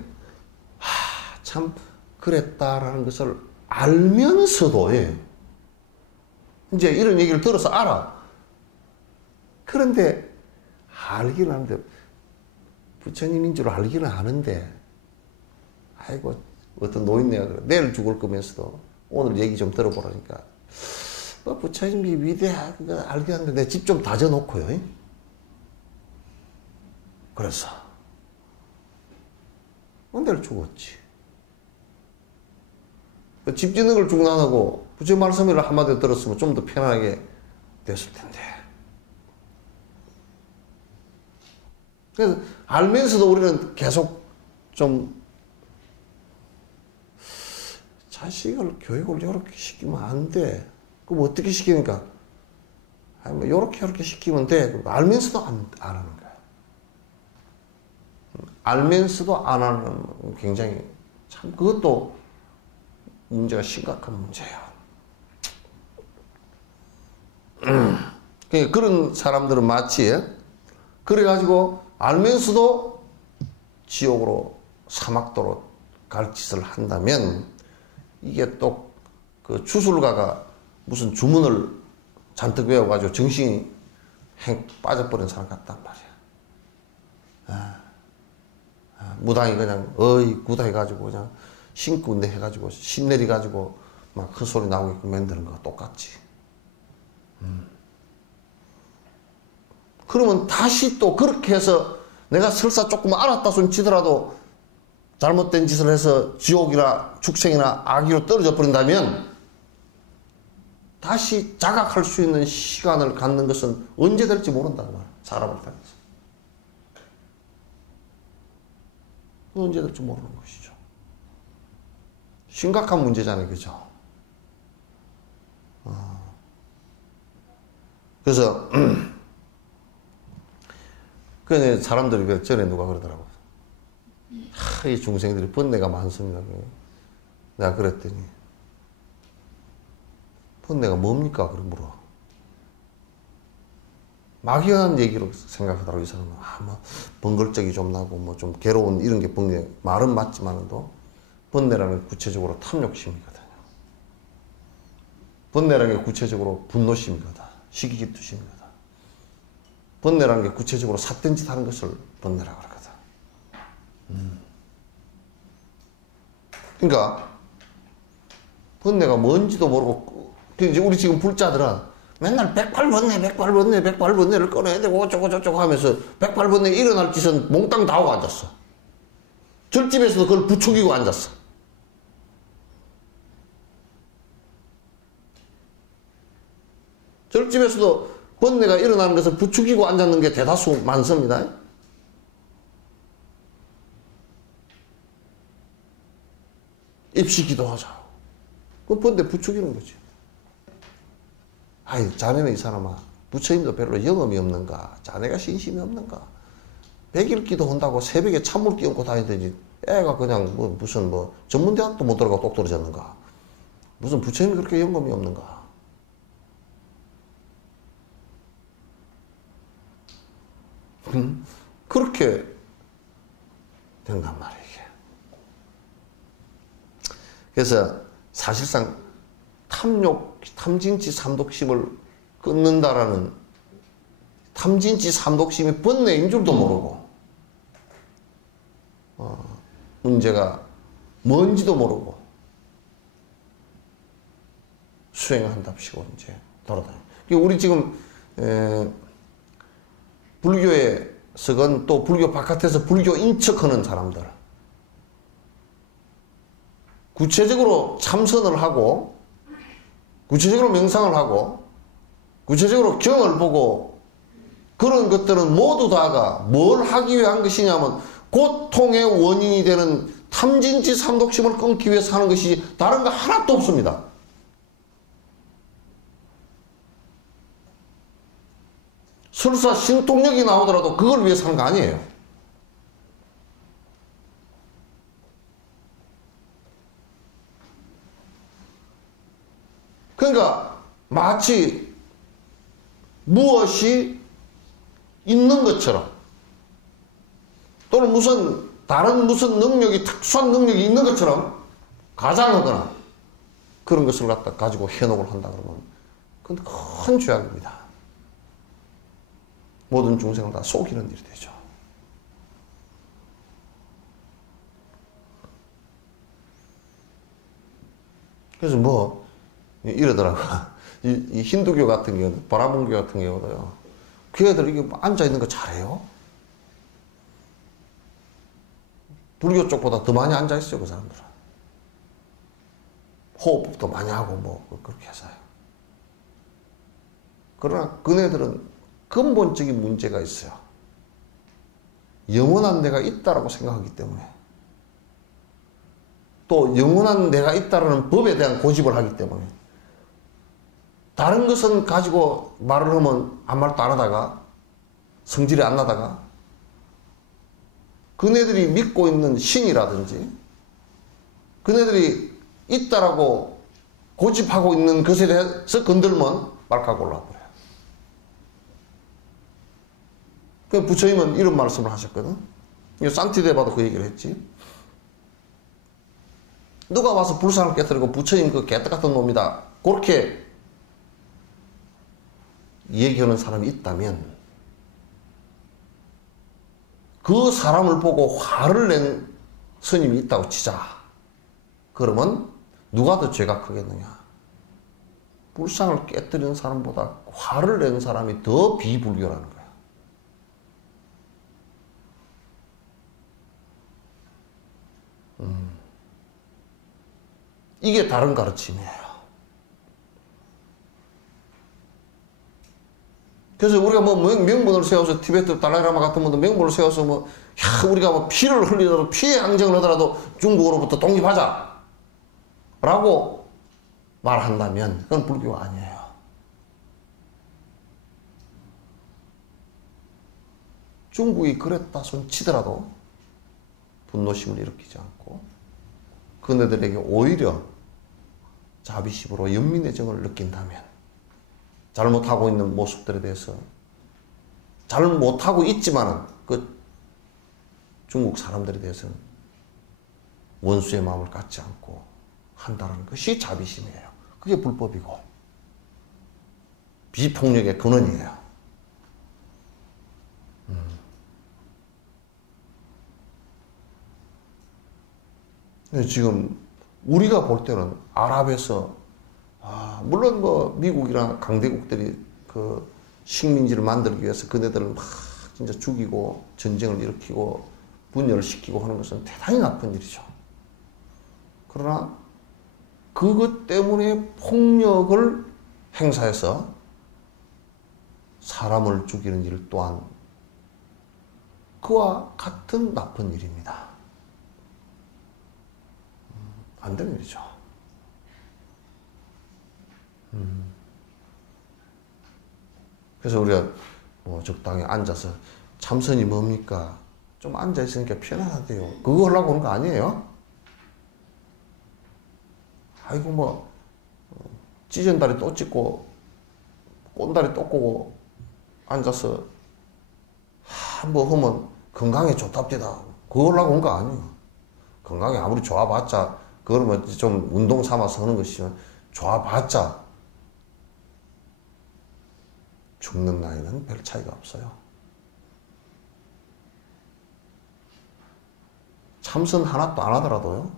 참 그랬다라는 것을 알면서도, 이제 이런 얘기를 들어서 알아. 그런데 알기는 하는데, 부처님인 줄 알기는 아는데, 아이고, 어떤 노인네가 그래. 내일 죽을 거면서도 오늘 얘기 좀 들어보라니까, 부처님이 위대하게 알긴 하는데 내 집 좀 다져놓고요. 그래서 내일 죽었지. 집 짓는 걸 중단하고 부처님 말씀을 한마디 들었으면 좀 더 편안하게 됐을 텐데. 그래서 알면서도 우리는 계속 좀 자식을 교육을 이렇게 시키면 안 돼. 그럼 어떻게 시키니까? 아니, 뭐, 요렇게 시키면 돼. 알면서도 안 하는 거야. 알면서도 안 하는 굉장히, 참, 그것도 문제가 심각한 문제야. 그런 사람들은 마치, 그래가지고, 알면서도 지옥으로, 사막도로 갈 짓을 한다면, 이게 또, 그 주술가가 무슨 주문을 잔뜩 외워가지고 정신이 빠져버린 사람 같단 말이야. 무당이 그냥 구다 해가지고 그냥 신고 해가지고 신내리가지고 막 큰 소리 나오게끔 만드는 거와 똑같지. 그러면 다시 또 그렇게 해서 내가 설사 조금 알았다 손 치더라도 잘못된 짓을 해서 지옥이나 축생이나 악의로 떨어져 버린다면 다시 자각할 수 있는 시간을 갖는 것은 언제 될지 모른다는 말이야. 사람을 통해서. 언제 될지 모르는 것이죠. 심각한 문제잖아요. 그죠? 그래서 그 사람들이 전에 누가 그러더라고. 이 중생들이 번뇌가 많습니다. 내가 그랬더니 번뇌가 뭡니까? 그래 물어. 막연한 얘기로 생각하더라고. 이 사람은 뭐 번걸적이 좀 나고 뭐 좀 괴로운 이런 게 번뇌. 말은 맞지만도 번뇌라는 게 구체적으로 탐욕심이거든요. 번뇌라는 게 구체적으로 분노심이거든. 시기질투심이거든. 번뇌라는 게 구체적으로 삿된 짓 하는 것을 번뇌라고 그러거든. 그러니까 번뇌가 뭔지도 모르고, 이제 우리 지금 불자들은 맨날 백발번뇌를 꺼내야 되고 어쩌고 하면서 백발번뇌 일어날 짓은 몽땅 다 하고 앉았어. 절집에서도 그걸 부추기고 앉았어. 절집에서도 번뇌가 일어나는 것을 부추기고 앉았는 게 대다수 많습니다. 입시기도 하자. 그 번뇌 부추기는 거지. 아이, 자네는 이 사람아, 부처님도 별로 영험이 없는가? 자네가 신심이 없는가? 백일기도 한다고 새벽에 찬물 끼얹고 다니더니 애가 그냥 무슨 전문대학도 못 들어가고 똑 떨어졌는가. 무슨 부처님이 그렇게 영감이 없는가. 그렇게 된단 말이에요. 그래서 사실상 탐진치 삼독심을 끊는다라는, 탐진치 삼독심이 번뇌인 줄도 모르고, 문제가 뭔지도 모르고 수행한답시고 이제 돌아다녀요. 우리 지금 불교에서건 또 불교 바깥에서 불교인 척하는 사람들, 구체적으로 참선을 하고 구체적으로 명상을 하고 구체적으로 경을 보고 그런 것들은 모두 다가 뭘 하기 위한 것이냐면 고통의 원인이 되는 탐진치 삼독심을 끊기 위해서 하는 것이 다른 거 하나도 없습니다. 설사 신통력이 나오더라도 그걸 위해서 하는 거 아니에요. 그러니까 마치 무엇이 있는 것처럼 또는 다른 무슨 능력이, 특수한 능력이 있는 것처럼 가장하거나 그런 것을 갖다 가지고 현혹을 한다 그러면 그건 큰 죄악입니다. 모든 중생을 다 속이는 일이 되죠. 그래서 이러더라고. 이 힌두교 같은 경우는, 바라문교 같은 경우도요, 그 애들 이게 앉아있는 거 잘해요? 불교 쪽보다 더 많이 앉아있어요, 그 사람들은. 호흡도 많이 하고 그렇게 해서요. 그러나 그네들은 근본적인 문제가 있어요. 영원한 내가 있다라고 생각하기 때문에, 또 영원한 내가 있다라는 법에 대한 고집을 하기 때문에, 다른 것은 가지고 말을 하면 아무 말도 안 하다가 성질이 안 나다가 그네들이 믿고 있는 신이라든지 그네들이 있다라고 고집하고 있는 것에 대해서 건들면 말까고 올라와버려요. 그 부처님은 이런 말씀을 하셨거든. 산티데바도 그 얘기를 했지. 누가 와서 불상을 깨뜨리고 부처님 그 개떡 같은 놈이다, 그렇게 얘기하는 사람이 있다면 그 사람을 보고 화를 낸 스님이 있다고 치자. 그러면 누가 더 죄가 크겠느냐? 불상을 깨뜨리는 사람보다 화를 낸 사람이 더 비불교라는 거야. 이게 다른 가르침이에요. 그래서 우리가 명분을 세워서 티베트 달라이라마 같은 분도 명분을 세워서 우리가 피를 흘리더라도 피해 항쟁을 하더라도 중국으로부터 독립하자 라고 말한다면 그건 불교가 아니에요. 중국이 그랬다 손 치더라도 분노심을 일으키지 않고 그네들에게 오히려 자비심으로 연민의 정을 느낀다면, 잘못하고 있는 모습들에 대해서 잘못하고 있지만은 그 중국 사람들에 대해서는 원수의 마음을 갖지 않고 한다는 것이 자비심이에요. 그게 불법이고 비폭력의 근원이에요. 지금 우리가 볼 때는 아랍에서 물론 미국이나 강대국들이 그 식민지를 만들기 위해서 그네들을 막 진짜 죽이고 전쟁을 일으키고 분열을 시키고 하는 것은 대단히 나쁜 일이죠. 그러나 그것 때문에 폭력을 행사해서 사람을 죽이는 일 또한 그와 같은 나쁜 일입니다. 안 되는 일이죠. 그래서 우리가 적당히 앉아서 참선이 뭡니까? 좀 앉아있으니까 편안하대요. 그거 하려고 하는 거 아니에요? 아이고 뭐 찢은 다리 또 찢고 꼰다리 또 꼬고 앉아서 뭐 하면 건강에 좋답디다. 그거 하려고 한 거 아니에요. 건강에 아무리 좋아봤자 그러면 좀 운동 삼아서 하는 것이면 좋아봤자 죽는 나이는 별 차이가 없어요. 참선 하나도 안 하더라도요.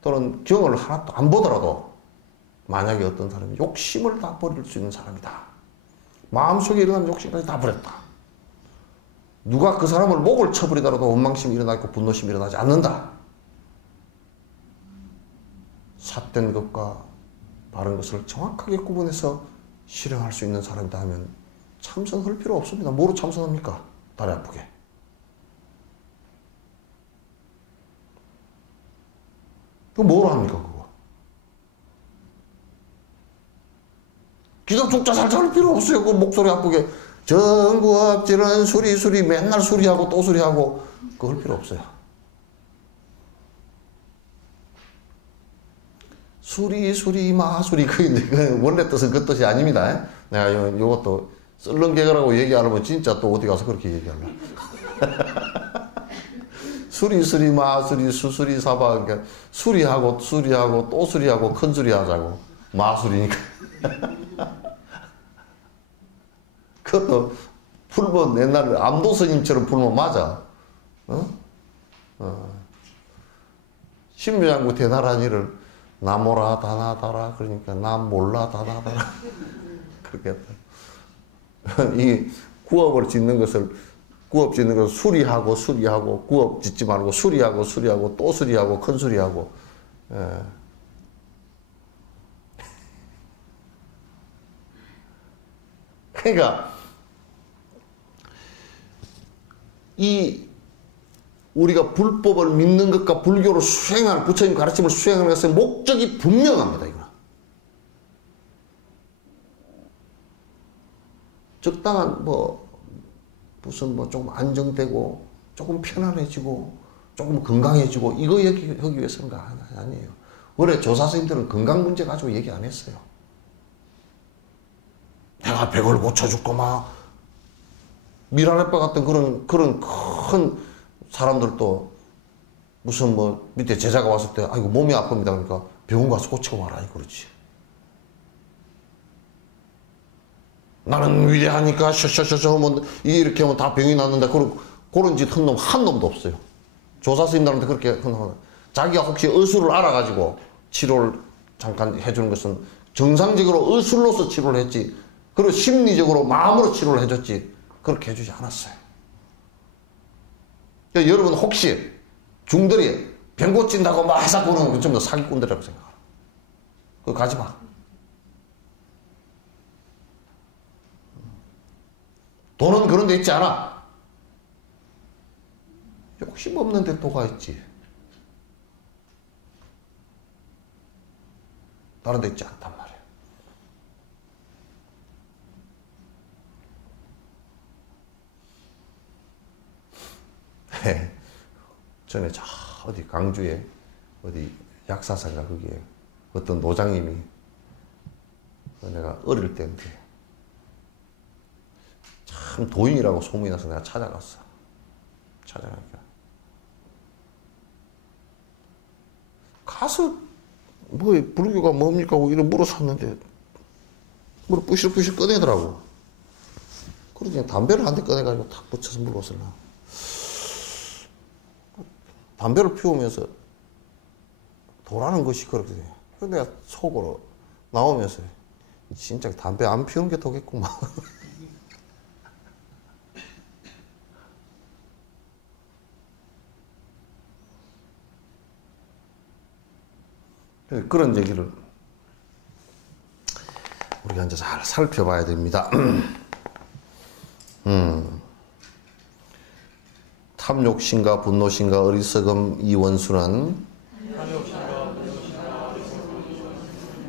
또는 경을 하나도 안 보더라도 만약에 어떤 사람이 욕심을 다 버릴 수 있는 사람이다. 마음속에 일어나는 욕심까지 다 버렸다. 누가 그 사람을 목을 쳐버리더라도 원망심이 일어나고 분노심이 일어나지 않는다. 삿된 것과 바른 것을 정확하게 구분해서 실행할 수 있는 사람이다 하면 참선할 필요 없습니다. 뭐로 참선합니까? 다리 아프게. 그 뭐로 합니까 그거? 기도 죽자 살자 할 필요 없어요. 그 목소리 아프게 정구업질은 수리 맨날 수리하고 또 수리하고 그거 할 필요 없어요. 수리 마수리 그 원래 뜻은 그 뜻이 아닙니다. 내가 요것도 썰렁개그라고 얘기 안 하면 진짜 또 어디 가서 그렇게 얘기할라. 수리 마수리 수수리 사바 그러니까 수리하고 또 수리하고 큰 수리 하자고 마수리니까. 그것도 풀면 옛날 암도 스님처럼 풀면 맞아. 신묘장구 대나란 일을 나모라 다나다라 그러니까 남 몰라 다나다라 그렇게 했다. 이 구업을 짓는 것을 수리하고 구업 짓지 말고 수리하고 또 수리하고 큰 수리하고. 예. 그러니까 우리가 불법을 믿는 것과 불교를 수행하는 부처님 가르침을 수행하는 것의 목적이 분명합니다. 이거 적당한 무슨 조금 안정되고 조금 편안해지고 조금 건강해지고 이거 하기 위해서는 아니에요. 원래 조사 선생님들은 건강 문제 가지고 얘기 안 했어요. 내가 백을 고쳐줄고 막 미라네빠 같은 그런 큰 사람들도 무슨 밑에 제자가 왔을 때 아이고 몸이 아픕니다 그러니까 병원 가서 고치고 와라 그러지. 나는 위대하니까 셔셔셔셔 하면 이렇게 하면 다 병이 낫는다 그런 짓 한 놈 한 놈도 없어요. 조사 스님들한테 그렇게 하는 자기가 혹시 의술을 알아가지고 치료를 잠깐 해주는 것은 정상적으로 의술로서 치료를 했지 그리고 심리적으로 마음으로 치료를 해줬지 그렇게 해주지 않았어요. 그러니까 여러분 혹시 중들이 병 고친다고 막 회사 보는 건 전부 다 사기꾼들이라고 생각하라. 그거 가지 마. 돈은 그런 데 있지 않아. 욕심 없는 데 또가 있지. 다른 데 있지 않단 말이에요. 전에 저 어디 강주에 어디 약사사가 거기에 어떤 노장님이 내가 어릴 때인데 참 도인이라고 소문이 나서 내가 찾아갔어. 찾아가니까 가서 불교가 뭡니까 하고 이런 물어봤는데 물어 부실부실 꺼내더라고. 그러더니 담배를 한 대 꺼내가지고 탁 붙여서 물어봤을라. 담배를 피우면서 도라는 것이 그렇게 돼. 그래서 내가 속으로 나오면서 진짜 담배 안 피우는 게 더겠구만. 그런 얘기를 우리가 이제 잘 살펴봐야 됩니다. 탐욕심과 분노심과 어리석음 이 원수는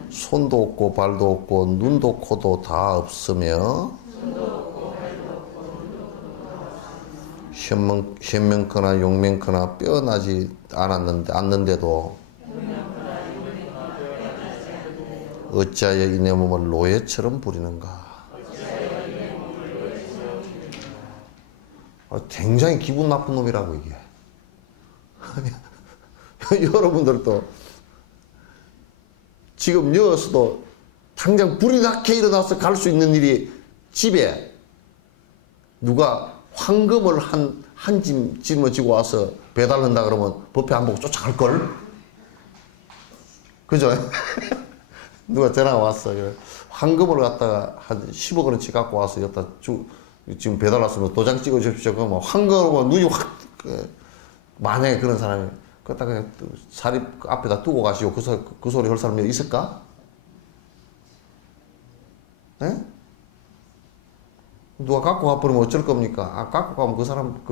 손도 없고 발도 없고 눈도 코도 다 없으며 현명커나 용맹커나 뼈나지 않는데도 어찌하여 이 내 몸을 노예처럼 부리는가. 굉장히 기분 나쁜 놈이라고 이게. 여러분들도 지금 여기서도 당장 불이 나게 일어나서 갈 수 있는 일이 집에 누가 황금을 한 짐 짊어지고 와서 배달한다 그러면 법회 안 보고 쫓아갈걸? 그죠? 누가 전화가 왔어. 황금을 갖다가 한 10억 원어치 갖고 와서 여기다 지금 배달 왔으면 도장 찍어 주십시오. 그러면 황금으로 눈이 확, 만약에 그런 사람이, 그렇다 그냥 사립 앞에다 두고 가시오. 그 소리 할 사람이 있을까? 예? 누가 갖고 가버리면 어쩔 겁니까? 갖고 가면 그 사람,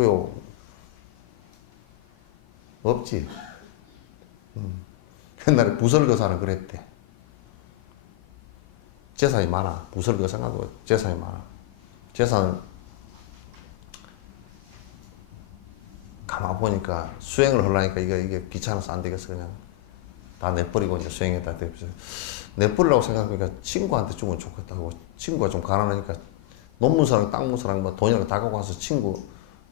없지. 옛날에 부설거사는 그랬대. 재산이 많아. 부설거사가도 재산이 많아. 재산을 가만 보니까 수행을 하려니까 이게 귀찮아서 안 되겠어. 그냥 다 내버리고 이제 수행에다 대비해서 내버리려고 생각하니까 친구한테 주면 좋겠다고. 친구가 좀 가난하니까 논문서랑 땅문서랑 뭐 돈이랑 다 갖고 와서 친구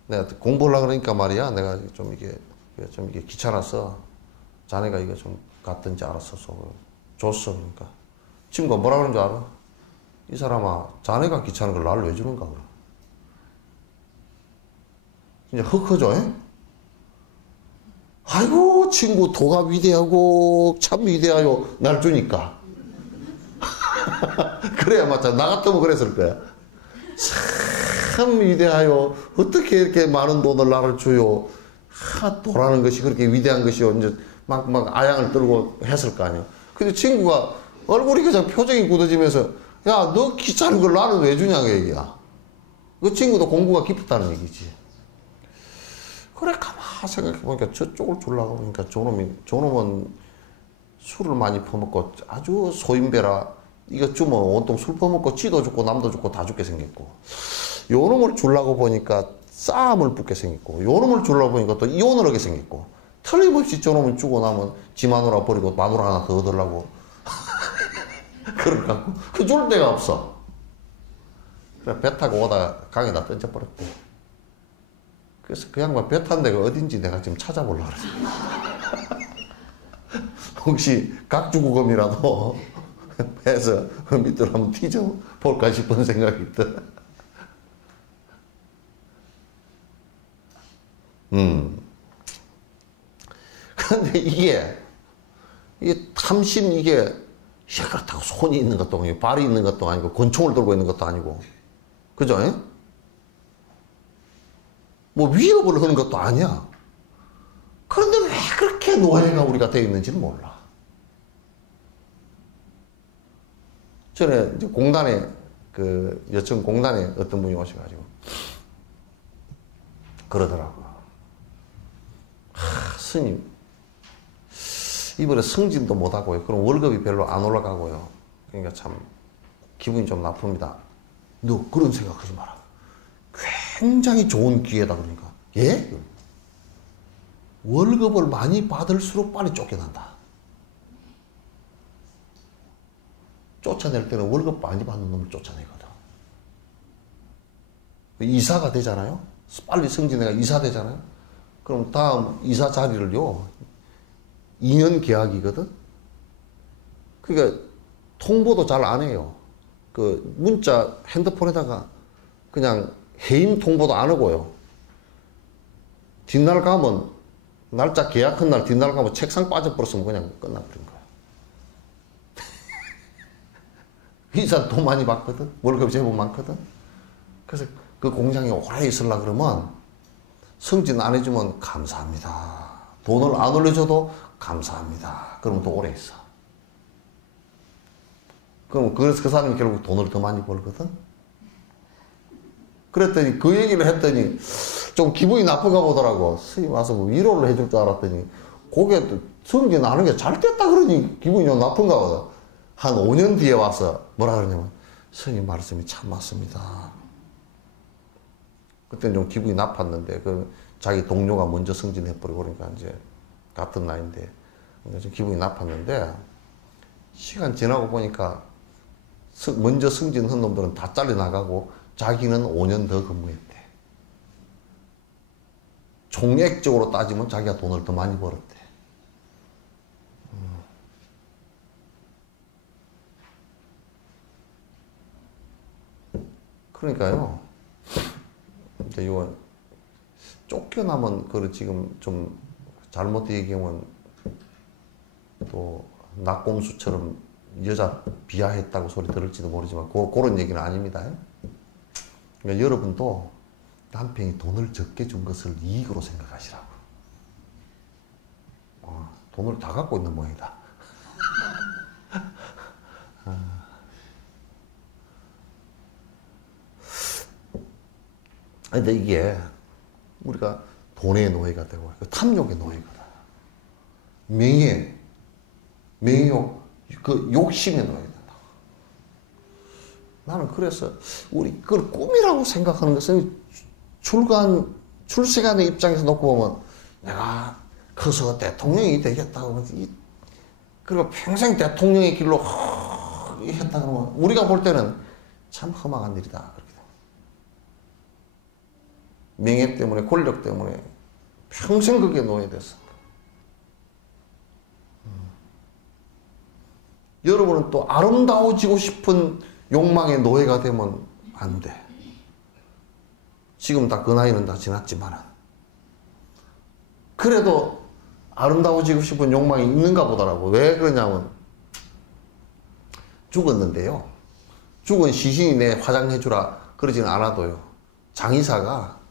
내가 공부하려고 그러니까 말이야. 내가 좀 이게 귀찮아서 자네가 이거 좀 갖든지 알았어서 줬어. 그러니까 친구가 뭐라 그러는 줄 알아? 이 사람아, 자네가 귀찮은 걸 나를 왜 주는가 그래. 진짜 흑허죠. 아이고 친구 도가 위대하고 참 위대하요. 날 주니까. 그래야 맞자. 나 같으면 그랬을 거야. 참 위대하요. 어떻게 이렇게 많은 돈을 나를 줘요. 도라는 것이 그렇게 위대한 것이요. 이제 막 아양을 떨고 했을 거 아니야. 근데 친구가 얼굴이 그냥 표정이 굳어지면서 야, 너 귀찮은 걸 나는 왜 주냐 그 얘기야. 그 친구도 공부가 깊었다는 얘기지. 그래 가만 생각해보니까 저쪽을 주려고 보니까 저놈은 술을 많이 퍼먹고 아주 소인배라 이거 주면 온통 술 퍼먹고 지도 죽고 남도 죽고 다 죽게 생겼고 요놈을 주려고 보니까 싸움을 붙게 생겼고 요놈을 주려고 보니까 또 이혼을 하게 생겼고 틀림없이 저놈을 주고 나면 지 마누라 버리고 마누라 하나 더 얻으려고 그러니까 그 줄 데가 없어. 그래 배 타고 오다가 강에다 던져버렸대. 그래서 그 양반 배 탄 데가 어딘지 내가 지금 찾아보려고 그래. 혹시 각주구검이라도 배에서 밑으로 한번 튀져볼까 싶은 생각이 있다. 그런데 이게 탐심 이게 그렇다고 손이 있는 것도 아니고 발이 있는 것도 아니고 권총을 들고 있는 것도 아니고 그죠? 뭐 위협을 하는 것도 아니야. 그런데 왜 그렇게 노예가 우리가 되어 있는지는 몰라. 전에 이제 공단에 여청 공단에 어떤 분이 오셔가지고 그러더라고요. 스님 이번에 승진도 못하고요. 그럼 월급이 별로 안 올라가고요. 그러니까 참 기분이 좀 나쁩니다. 너 그런 생각하지 마라. 굉장히 좋은 기회다. 그러니까 예? 월급을 많이 받을수록 빨리 쫓겨난다. 쫓아낼 때는 월급 많이 받는 놈을 쫓아내거든. 이사가 되잖아요. 빨리 승진해가 이사 되잖아요. 그럼 다음 이사 자리를요 2년 계약이거든. 그러니까 통보도 잘 안 해요. 그 문자 핸드폰에다가 그냥 해임 통보도 안 하고요. 뒷날 가면 날짜 계약한 날 뒷날 가면 책상 빠져버렸으면 그냥 끝나버린 거야. 이사 돈 많이 받거든. 월급 제법 많거든. 그래서 그 공장에 오래 있으려 그러면 승진 안 해주면 감사합니다. 돈을 안 올려줘도 감사합니다. 그러면 또 오래 있어. 그럼 그래서 그 사람이 결국 돈을 더 많이 벌거든. 그랬더니 그 얘기를 했더니 좀 기분이 나쁜가 보더라고. 스님 와서 뭐 위로를 해줄 줄 알았더니 고개 승진 안 하는 게 잘 됐다 그러니 기분이 좀 나쁜가 보다. 한 5년 뒤에 와서 뭐라 그러냐면 스님 말씀이 참 맞습니다. 그때는 좀 기분이 나빴는데, 그 자기 동료가 먼저 승진해버리고 그러니까 이제 같은 나이인데, 좀 기분이 나빴는데, 시간 지나고 보니까 먼저 승진한 놈들은 다 잘려나가고 자기는 5년 더 근무했대. 총액적으로 따지면 자기가 돈을 더 많이 벌었대. 그러니까요. 이제 이건 쫓겨나면 그걸 지금 좀 잘못 얘기하면 또 낙곰수처럼 여자 비하했다고 소리 들을지도 모르지만 그런 얘기는 아닙니다. 그러니까 여러분도 남편이 돈을 적게 준 것을 이익으로 생각하시라고. 돈을 다 갖고 있는 모양이다. 근데 이게 우리가 돈의 노예가 되고 탐욕의 노예가 돼. 명예욕, 그 욕심의 노예가 된다. 나는 그래서 우리 그걸 꿈이라고 생각하는 것은 출세간의 입장에서 놓고 보면 내가 커서 대통령이 되겠다고 그리고 평생 대통령의 길로 했다 그러면 우리가 볼 때는 참 험악한 일이다. 명예 때문에, 권력 때문에 평생 그게 노예됐어. 여러분은 또 아름다워지고 싶은 욕망의 노예가 되면 안 돼. 지금 다 그 나이는 다 지났지만 그래도 아름다워지고 싶은 욕망이 있는가 보더라고. 왜 그러냐면 죽었는데요. 죽은 시신이 내 화장해주라 그러지는 않아도요. 장의사가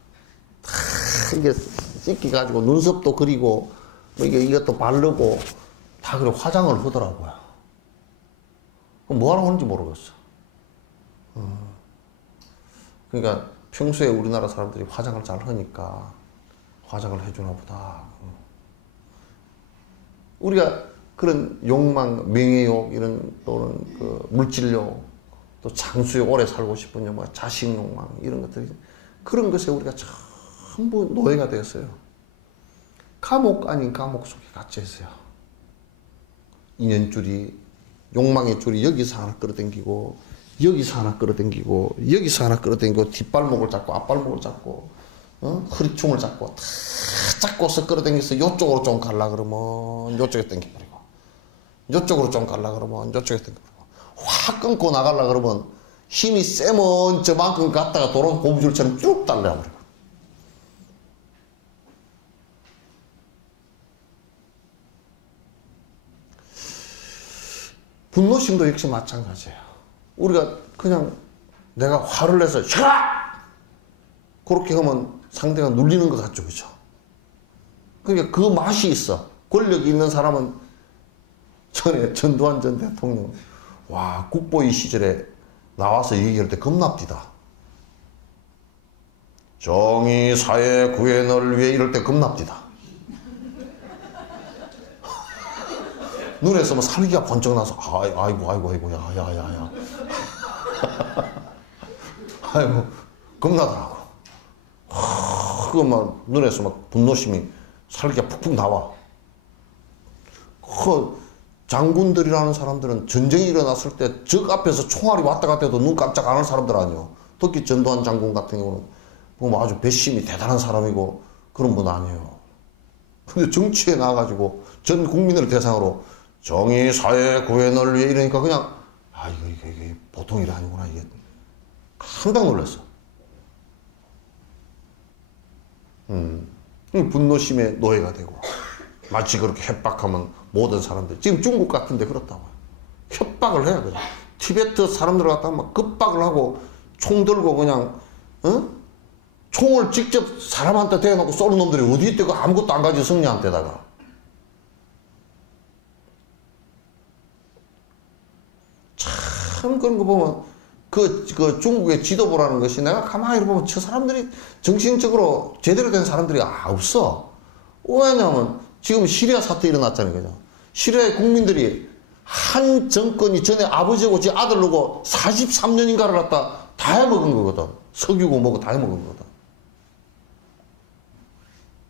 이게 씻기가지고 눈썹도 그리고 뭐 이것도 바르고 다 그래 화장을 하더라고요. 그럼 뭐하러 하는지 모르겠어. 그러니까 평소에 우리나라 사람들이 화장을 잘 하니까 화장을 해주나 보다. 우리가 그런 욕망, 명예욕 이런 또는 그 물질욕 또 장수욕 오래 살고 싶은 욕망, 자식욕망 이런 것들이 그런 것에 우리가 전부 노예가 되었어요. 감옥 아닌 감옥 속에 갇혀 있어요. 인연줄이, 욕망의 줄이 여기서 하나 끌어당기고 여기서 하나 끌어당기고 여기서 하나 끌어당기고 뒷발목을 잡고 앞발목을 잡고 허리춤을 잡고 다 잡고서 끌어당겨서 요쪽으로 좀 갈라 그러면 요쪽에 당겨버리고 요쪽으로 좀 갈라 그러면 요쪽에 당겨버리고 확 끊고 나가려 그러면 힘이 세면 저만큼 갔다가 도로 고무줄처럼 쭉 달려버리고 분노심도 역시 마찬가지예요. 우리가 그냥 내가 화를 내서 샤! 그렇게 하면 상대가 눌리는 것 같죠. 그죠? 그러니까 그 맛이 있어. 권력이 있는 사람은 전에 전두환 전 대통령 와 국보위 시절에 나와서 얘기할 때 겁납디다. 정의 사회 구현을 위해 이럴 때 겁납디다. 눈에서 뭐 살기가 번쩍 나서 아이고 야야야야 아이고 겁나더라고. 그거 막 눈에서 막 분노심이 살기가 푹푹 나와. 그 장군들이라는 사람들은 전쟁이 일어났을 때 적 앞에서 총알이 왔다 갔다 해도 눈 깜짝 안 할 사람들 아니에요. 특히 전두환 장군 같은 경우는 보면 아주 배심이 대단한 사람이고 그런 분 아니에요. 근데 정치에 나와가지고 전 국민을 대상으로 정의 사회 구현을 위해 이러니까 그냥 이게 보통 일이 아니구나. 이게 깜짝 놀랐어. 분노심의 노예가 되고 마치 그렇게 협박하면 모든 사람들 지금 중국 같은데 그렇다고요. 협박을 해요. 그냥 티베트 사람들 갖다가 막 급박을 하고 총 들고 그냥 총을 직접 사람한테 대놓고 쏘는 놈들이 어디 있대? 그 아무것도 안 가지고 승리한테다가 참 그런 거 보면 그 중국의 지도부라는 것이 내가 가만히 보면 저 사람들이 정신적으로 제대로 된 사람들이 없어. 왜냐면 지금 시리아 사태 일어났잖아요. 그죠? 시리아의 국민들이 한 정권이 전에 아버지고 지 아들로고 43년인가를 갖다 다 해먹은 거거든. 석유고 뭐고 다 해먹은 거거든.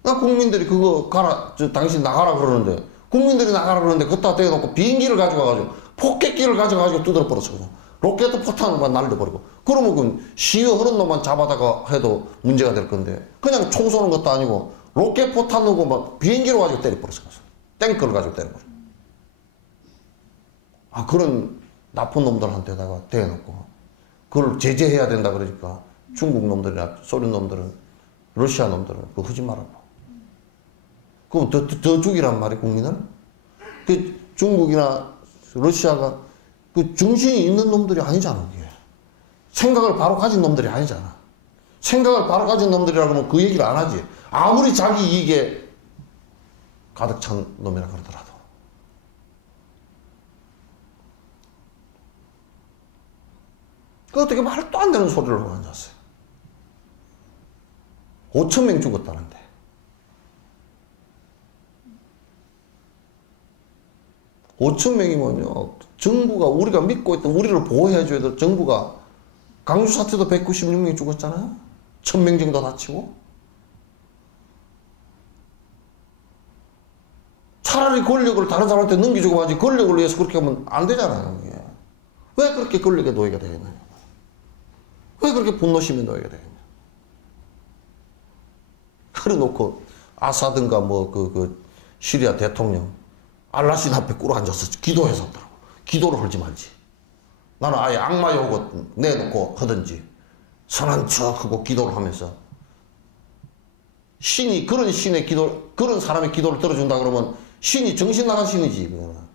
나 국민들이 그거 가라, 당신 나가라 그러는데, 국민들이 나가라 그러는데, 그따 대놓고 비행기를 가져가가지고, 폭격기를 가져가지고 뜯어버렸어. 그냥. 로켓 포탄만 날려버리고. 그러면 그 시위 하는 놈만 잡아다가 해도 문제가 될 건데, 그냥 총 쏘는 것도 아니고, 로켓 포탄 넣고 막 비행기로 가지고 때려버렸어. 탱크를 가지고 때려버려. 아, 그런 나쁜 놈들한테다가 대놓고, 그걸 제재해야 된다 그러니까, 중국 놈들이나 소련 놈들은, 러시아 놈들은 그거 하지 말라고. 그럼 더 죽이란 말이야, 국민을? 그 중국이나 러시아가 그 정신이 있는 놈들이 아니잖아, 그게. 생각을 바로 가진 놈들이 아니잖아. 생각을 바로 가진 놈들이라고 하면 그 얘기를 안 하지. 아무리 자기 이익에 가득 찬 놈이라 그러더라도. 그 어떻게 말도 안 되는 소리를 하고 앉았어요. 5천 명 죽었다는데. 오천 명이면요, 정부가, 우리가 믿고 있던, 우리를 보호해줘야 될 정부가, 강주 사태도 196명이 죽었잖아요? 1000명 정도 다치고? 차라리 권력을 다른 사람한테 넘겨주고 하지, 권력을 위해서 그렇게 하면 안 되잖아요, 이게. 왜 그렇게 권력에 놓이게 되겠나요? 왜 그렇게 분노심에 놓이게 되겠냐? 그래 놓고, 아사든가 시리아 대통령, 알라신 앞에 꿇어 앉아서 기도했었더라고. 기도를 하지 말지. 나는 아예 악마 요구 내놓고 하든지, 선한 척하고 기도를 하면서, 신이, 그런 신의 기도, 그런 사람의 기도를 들어준다 그러면, 신이 정신 나간 신이지, 그거는.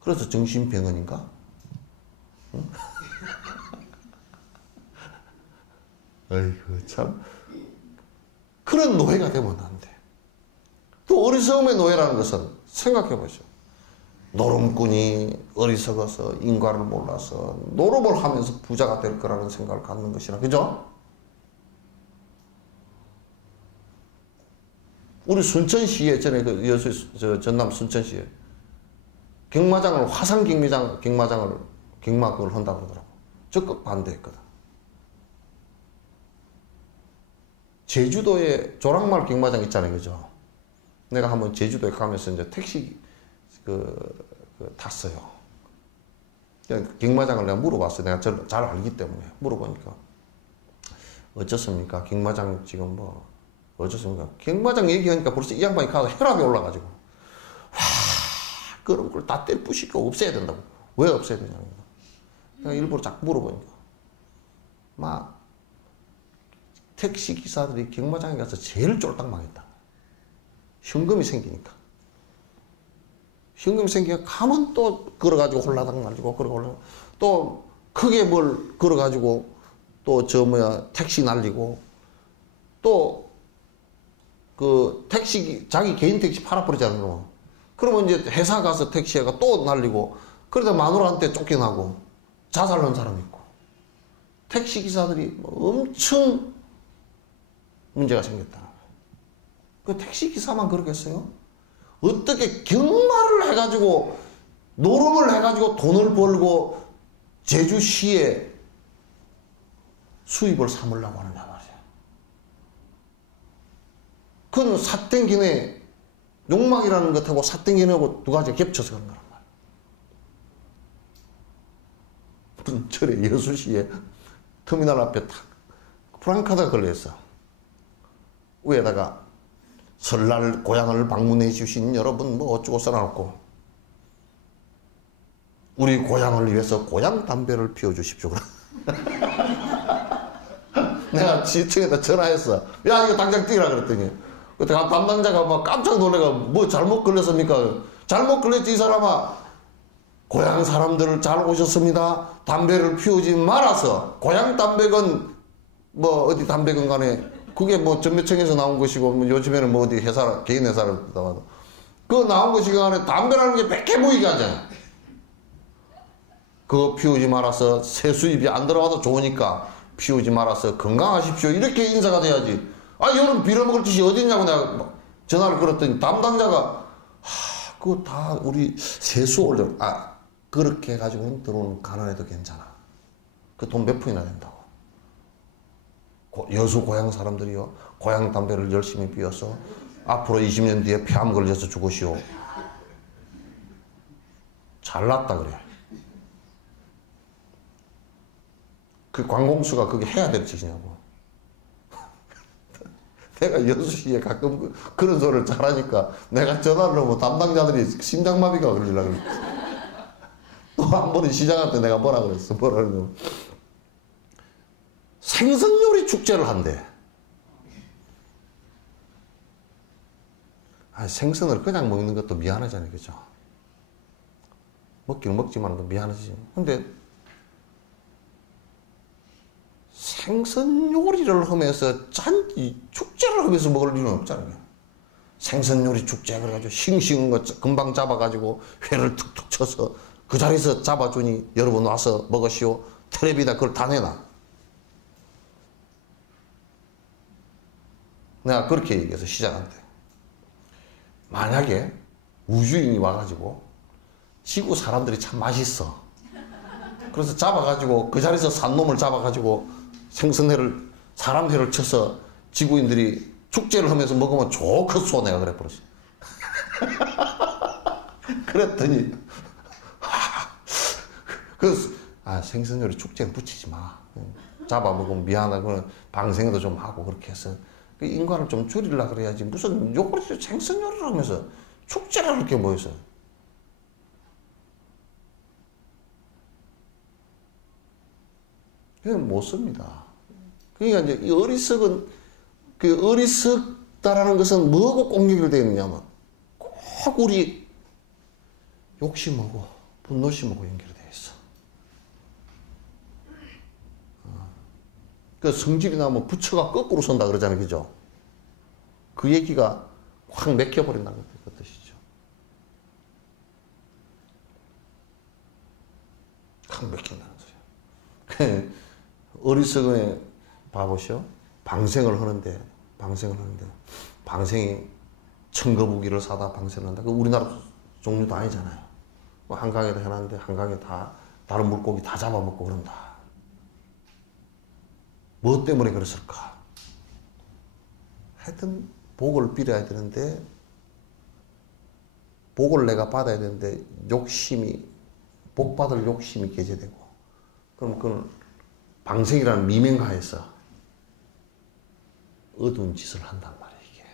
그래서 정신병원인가? 응? 아이고, 참. 그런 노예가 되면 안 돼. 또 어리석음의 노예라는 것은 생각해 보죠. 노름꾼이 어리석어서 인과를 몰라서 노름을 하면서 부자가 될 거라는 생각을 갖는 것이라. 그죠? 우리 순천시에 전에 전남 순천시에 경마장을 화산 경마장을 그걸 한다고 그러더라고. 적극 반대했거든. 제주도에 조랑말 경마장 있잖아요, 그죠? 내가 한번 제주도에 가면서 이제 택시 탔어요. 경마장을 내가 물어봤어요. 내가 잘 알기 때문에 물어보니까 어쩌습니까? 경마장 지금 어쩌습니까? 경마장 얘기하니까 벌써 이 양반이 가서 혈압이 올라가지고 그런 걸 다 떼부시고 없애야 된다고. 왜 없애야 되냐고. 내가 일부러 자꾸 물어보니까 막 택시 기사들이 경마장에 가서 제일 쫄딱 망했다. 현금이 생기니까. 현금이 생기니까 가면 또 걸어가지고 홀라당 날리고 그러고 또 크게 뭘 걸어가지고 또 택시 날리고 또 택시 자기 개인 택시 팔아버리잖아요. 그러면 이제 회사 가서 택시가 또 날리고 그러다 마누라한테 쫓겨나고 자살한 사람 있고 택시 기사들이 엄청 문제가 생겼다. 그 택시 기사만 그러겠어요? 어떻게 경마를 해가지고 노름을 해가지고 돈을 벌고 제주시에 수입을 삼으려고 하느냐 말이야. 그건 삿땡기네 욕망이라는 것하고 삿땡기네하고 두 가지가 겹쳐서 그런 거란 말이야. 분철에 여수시에 터미널 앞에 탁 프랑카드가 걸려있어. 위에다가 설날 고향을 방문해 주신 여러분 어쩌고 써놔놓고 우리 고향을 위해서 고향 담배를 피워주십시오. 내가 지청에다 전화했어. 야 이거 당장 뛰라 그랬더니 그때 담당자가 막 깜짝 놀래가 뭐 잘못 걸렸습니까? 잘못 걸렸지 이 사람아. 고향 사람들 잘 오셨습니다. 담배를 피우지 말아서 고향 담배건 어디 담배건 간에 그게 전매청에서 나온 것이고 요즘에는 어디 회사 개인 회사를 나와도 그거 나온 것이고 간에 담배라는 게 백해 보이게 하잖아. 그거 피우지 말아서 새 수입이 안 들어와도 좋으니까 피우지 말아서 건강하십시오. 이렇게 인사가 돼야지. 여름 빌어먹을 짓이 어딨냐고 내가 전화를 걸었더니 담당자가 그거 다 우리 세수 올려. 그렇게 해가지고는 들어오는 가난해도 괜찮아. 그 돈 몇 푼이나 된다고. 여수 고향 사람들이요. 고향 담배를 열심히 피워서 앞으로 20년 뒤에 폐암 걸려서 죽으시오. 잘났다 그래. 그 관공수가 그게 해야 될 짓이냐고. 내가 여수시에 가끔 그런 소리를 잘하니까 내가 전화를 하면 담당자들이 심장마비가 걸리려고 그랬지. 또 한 번은 시장한테 내가 뭐라 그랬어. 뭐라 그러냐면 생선요리 축제를 한대. 아, 생선을 그냥 먹는 것도 미안하잖아요. 그죠? 먹기는 먹지만 미안하지. 근데 생선 요리를 하면서 잔디 축제를 하면서 먹을 일은 없잖아요. 생선 요리 축제 그래가지고 싱싱한 거 금방 잡아가지고 회를 툭툭 쳐서 그 자리에서 잡아주니 여러분 와서 먹으시오. 텔레비다 그걸 다 내놔. 내가 그렇게 얘기해서 시작한대. 만약에 우주인이 와가지고 지구 사람들이 참 맛있어. 그래서 잡아가지고 그 자리에서 산 놈을 잡아가지고 생선회를 사람 회를 쳐서 지구인들이 축제를 하면서 먹으면 좋겠소. 내가 그래 버렸어. 그랬더니 그래서 생선요리 축제는 붙이지 마. 잡아먹으면 미안하고 방생도 좀 하고 그렇게 해서 그 인간을 좀 줄이려고 그래야지. 무슨 요리 생선요리를 하면서 축제를 그렇게 모여서. 그냥 못 씁니다. 그러니까 이제 어리석은, 그 어리석다라는 것은 뭐하고 꼭 연결되어 있느냐면 꼭 우리 욕심하고 분노심하고 연결되어 있어. 그 성질이 나면 부처가 거꾸로 선다 그러잖아요. 그죠? 그 얘기가 확 맥혀버린다는 그 뜻이죠. 확 맥힌다는 소리야. 어리석은에 봐보시오. 방생을 하는데 방생이 청거부기를 사다 방생을 한다. 그 우리나라 종류도 아니잖아요. 뭐 한강에다 해놨는데 한강에 다 다른 물고기 다 잡아먹고 그런다. 뭐 때문에 그랬을까? 하여튼 복을 빌어야 되는데 복을 내가 받아야 되는데 욕심이, 복 받을 욕심이 개재되고, 그럼 그건 방생이라는 미명하에서 어두운 짓을 한단 말이에요, 이게.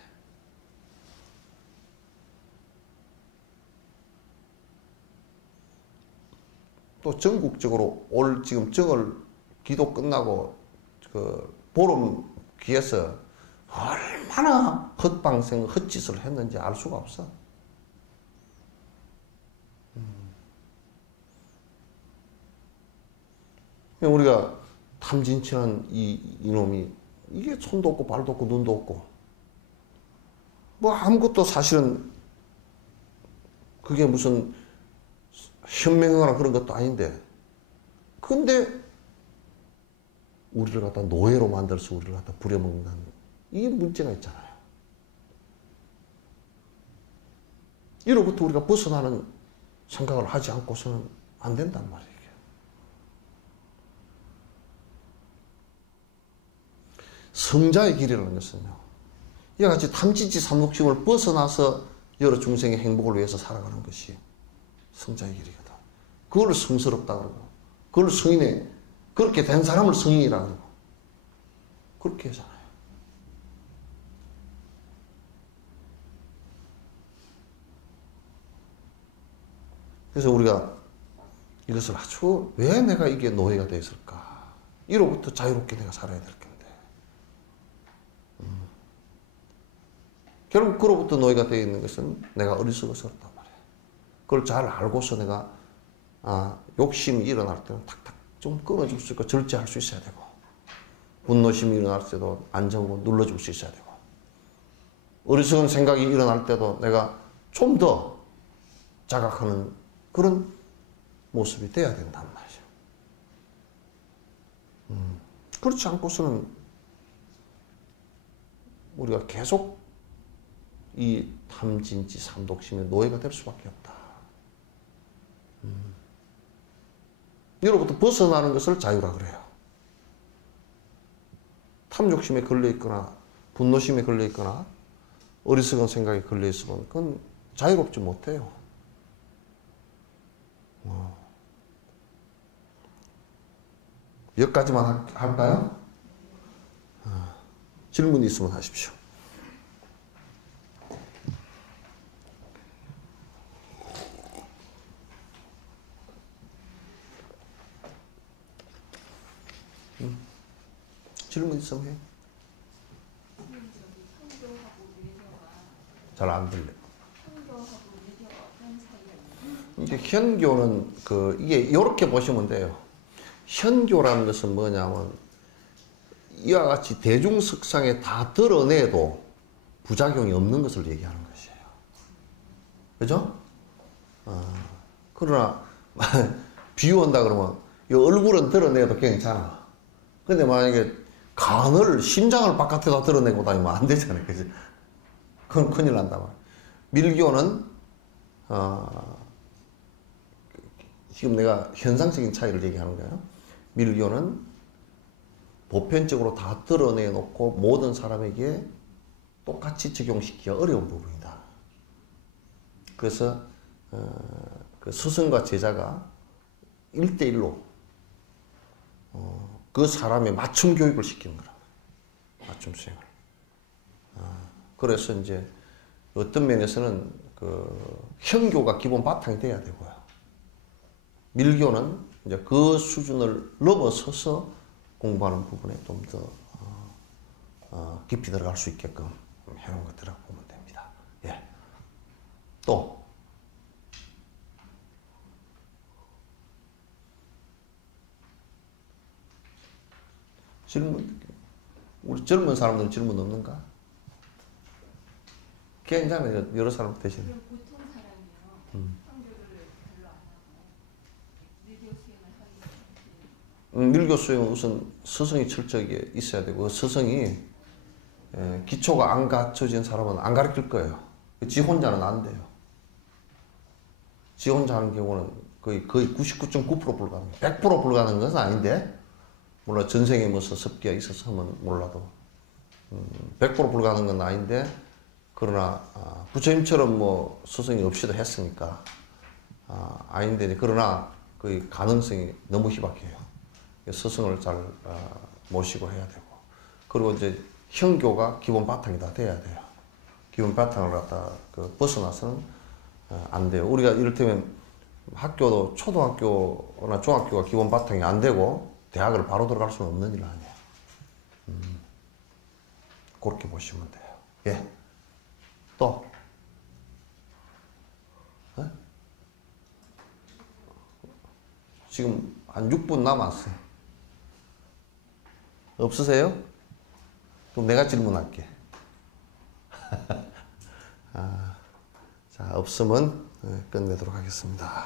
또 전국적으로 올 지금 정월 기도 끝나고 그 보름 귀에서 얼마나 헛방생, 헛짓을 했는지 알 수가 없어. 우리가 탐진치는 이놈이 이게 손도 없고 발도 없고 눈도 없고 뭐 아무것도 사실은 그게 무슨 현명하거나 그런 것도 아닌데, 근데 우리를 갖다 노예로 만들어서 우리를 갖다 부려먹는 이 문제가 있잖아요. 이로부터 우리가 벗어나는 생각을 하지 않고서는 안 된단 말이에요. 성자의 길이라는 것은요, 이와 같이 탐진치 삼독심을 벗어나서 여러 중생의 행복을 위해서 살아가는 것이 성자의 길이거든. 그걸 성스럽다 그러고, 그걸 성인의, 그렇게 된 사람을 성인이라 그러고, 그렇게 하잖아요. 그래서 우리가 이것을 아주, 왜 내가 이게 노예가 되어 있을까? 이로부터 자유롭게 내가 살아야 될 텐데. 결국 그로부터 노예가 되어 있는 것은 내가 어리석어서 그렇단 말이에요. 그걸 잘 알고서 내가 욕심이 일어날 때는 탁탁 좀 끊어줄 수 있고 절제할 수 있어야 되고, 분노심이 일어날 때도 안정하고 눌러줄 수 있어야 되고, 어리석은 생각이 일어날 때도 내가 좀 더 자각하는 그런 모습이 돼야 된단 말이죠. 그렇지 않고서는 우리가 계속 이 탐진치 삼독심의 노예가 될 수밖에 없다. 이로부터 벗어나는 것을 자유라 그래요. 탐욕심에 걸려 있거나 분노심에 걸려 있거나 어리석은 생각에 걸려 있으면 그건 자유롭지 못해요. 여기까지만 할까요? 질문 있으면 하십시오. 질문 있으면 해요. 잘 안 들려. 이게 현교는 이게 이렇게 보시면 돼요. 현교라는 것은 뭐냐면 이와 같이 대중석상에 다 드러내도 부작용이 없는 것을 얘기하는 것이에요. 그죠? 그러나 비유한다 그러면 이 얼굴은 드러내도 괜찮아. 근데 만약에 간을, 심장을 바깥에다 드러내고 다니면 안 되잖아요. 그죠? 그건 큰일 난다 말이야. 밀교는 지금 내가 현상적인 차이를 얘기하는 거예요. 밀교는 보편적으로 다 드러내놓고 모든 사람에게 똑같이 적용시키기가 어려운 부분이다. 그래서 그 스승과 제자가 1대1로 그 사람의 맞춤 교육을 시키는 거라. 맞춤 수행을. 그래서 이제 어떤 면에서는 그 현교가 기본 바탕이 돼야 되고요. 밀교는 이제 그 수준을 넘어서서 공부하는 부분에 좀 더 깊이 들어갈 수 있게끔 해놓은 것들이라고 보면 됩니다. 예. 또 질문, 우리 젊은 사람들은 질문 없는가? 괜찮아요. 여러 사람 대신에. 보통 사람이요. 성교를 별로 안 하고 밀교 수행을 하기 밀교 수행은 우선 스승이 철저하게 있어야 되고 스승이 기초가 안 갖춰진 사람은 안 가르칠 거예요. 지 혼자는 안 돼요. 지 혼자 하는 경우는 거의 99.9% 불가능해요. 100% 불가능한 것은 아닌데 물론 전생에 무슨 습기가 있어서 하면 몰라도 100% 불가능한 건 아닌데 그러나 부처님처럼 뭐 스승이 없이도 했으니까 아닌데 그러나 그 가능성이 너무 희박해요. 스승을 잘 모시고 해야 되고 그리고 이제 현교가 기본 바탕이 다 돼야 돼요. 기본 바탕을 갖다 벗어나서는 안 돼요. 우리가 이를테면 학교도 초등학교나 중학교가 기본 바탕이 안 되고 대학을 바로 들어갈 수는 없는 일 아니에요. 그렇게 보시면 돼요. 예. 또 지금 한 6분 남았어요. 없으세요? 그럼 내가 질문할게. 자, 없으면 끝내도록 하겠습니다.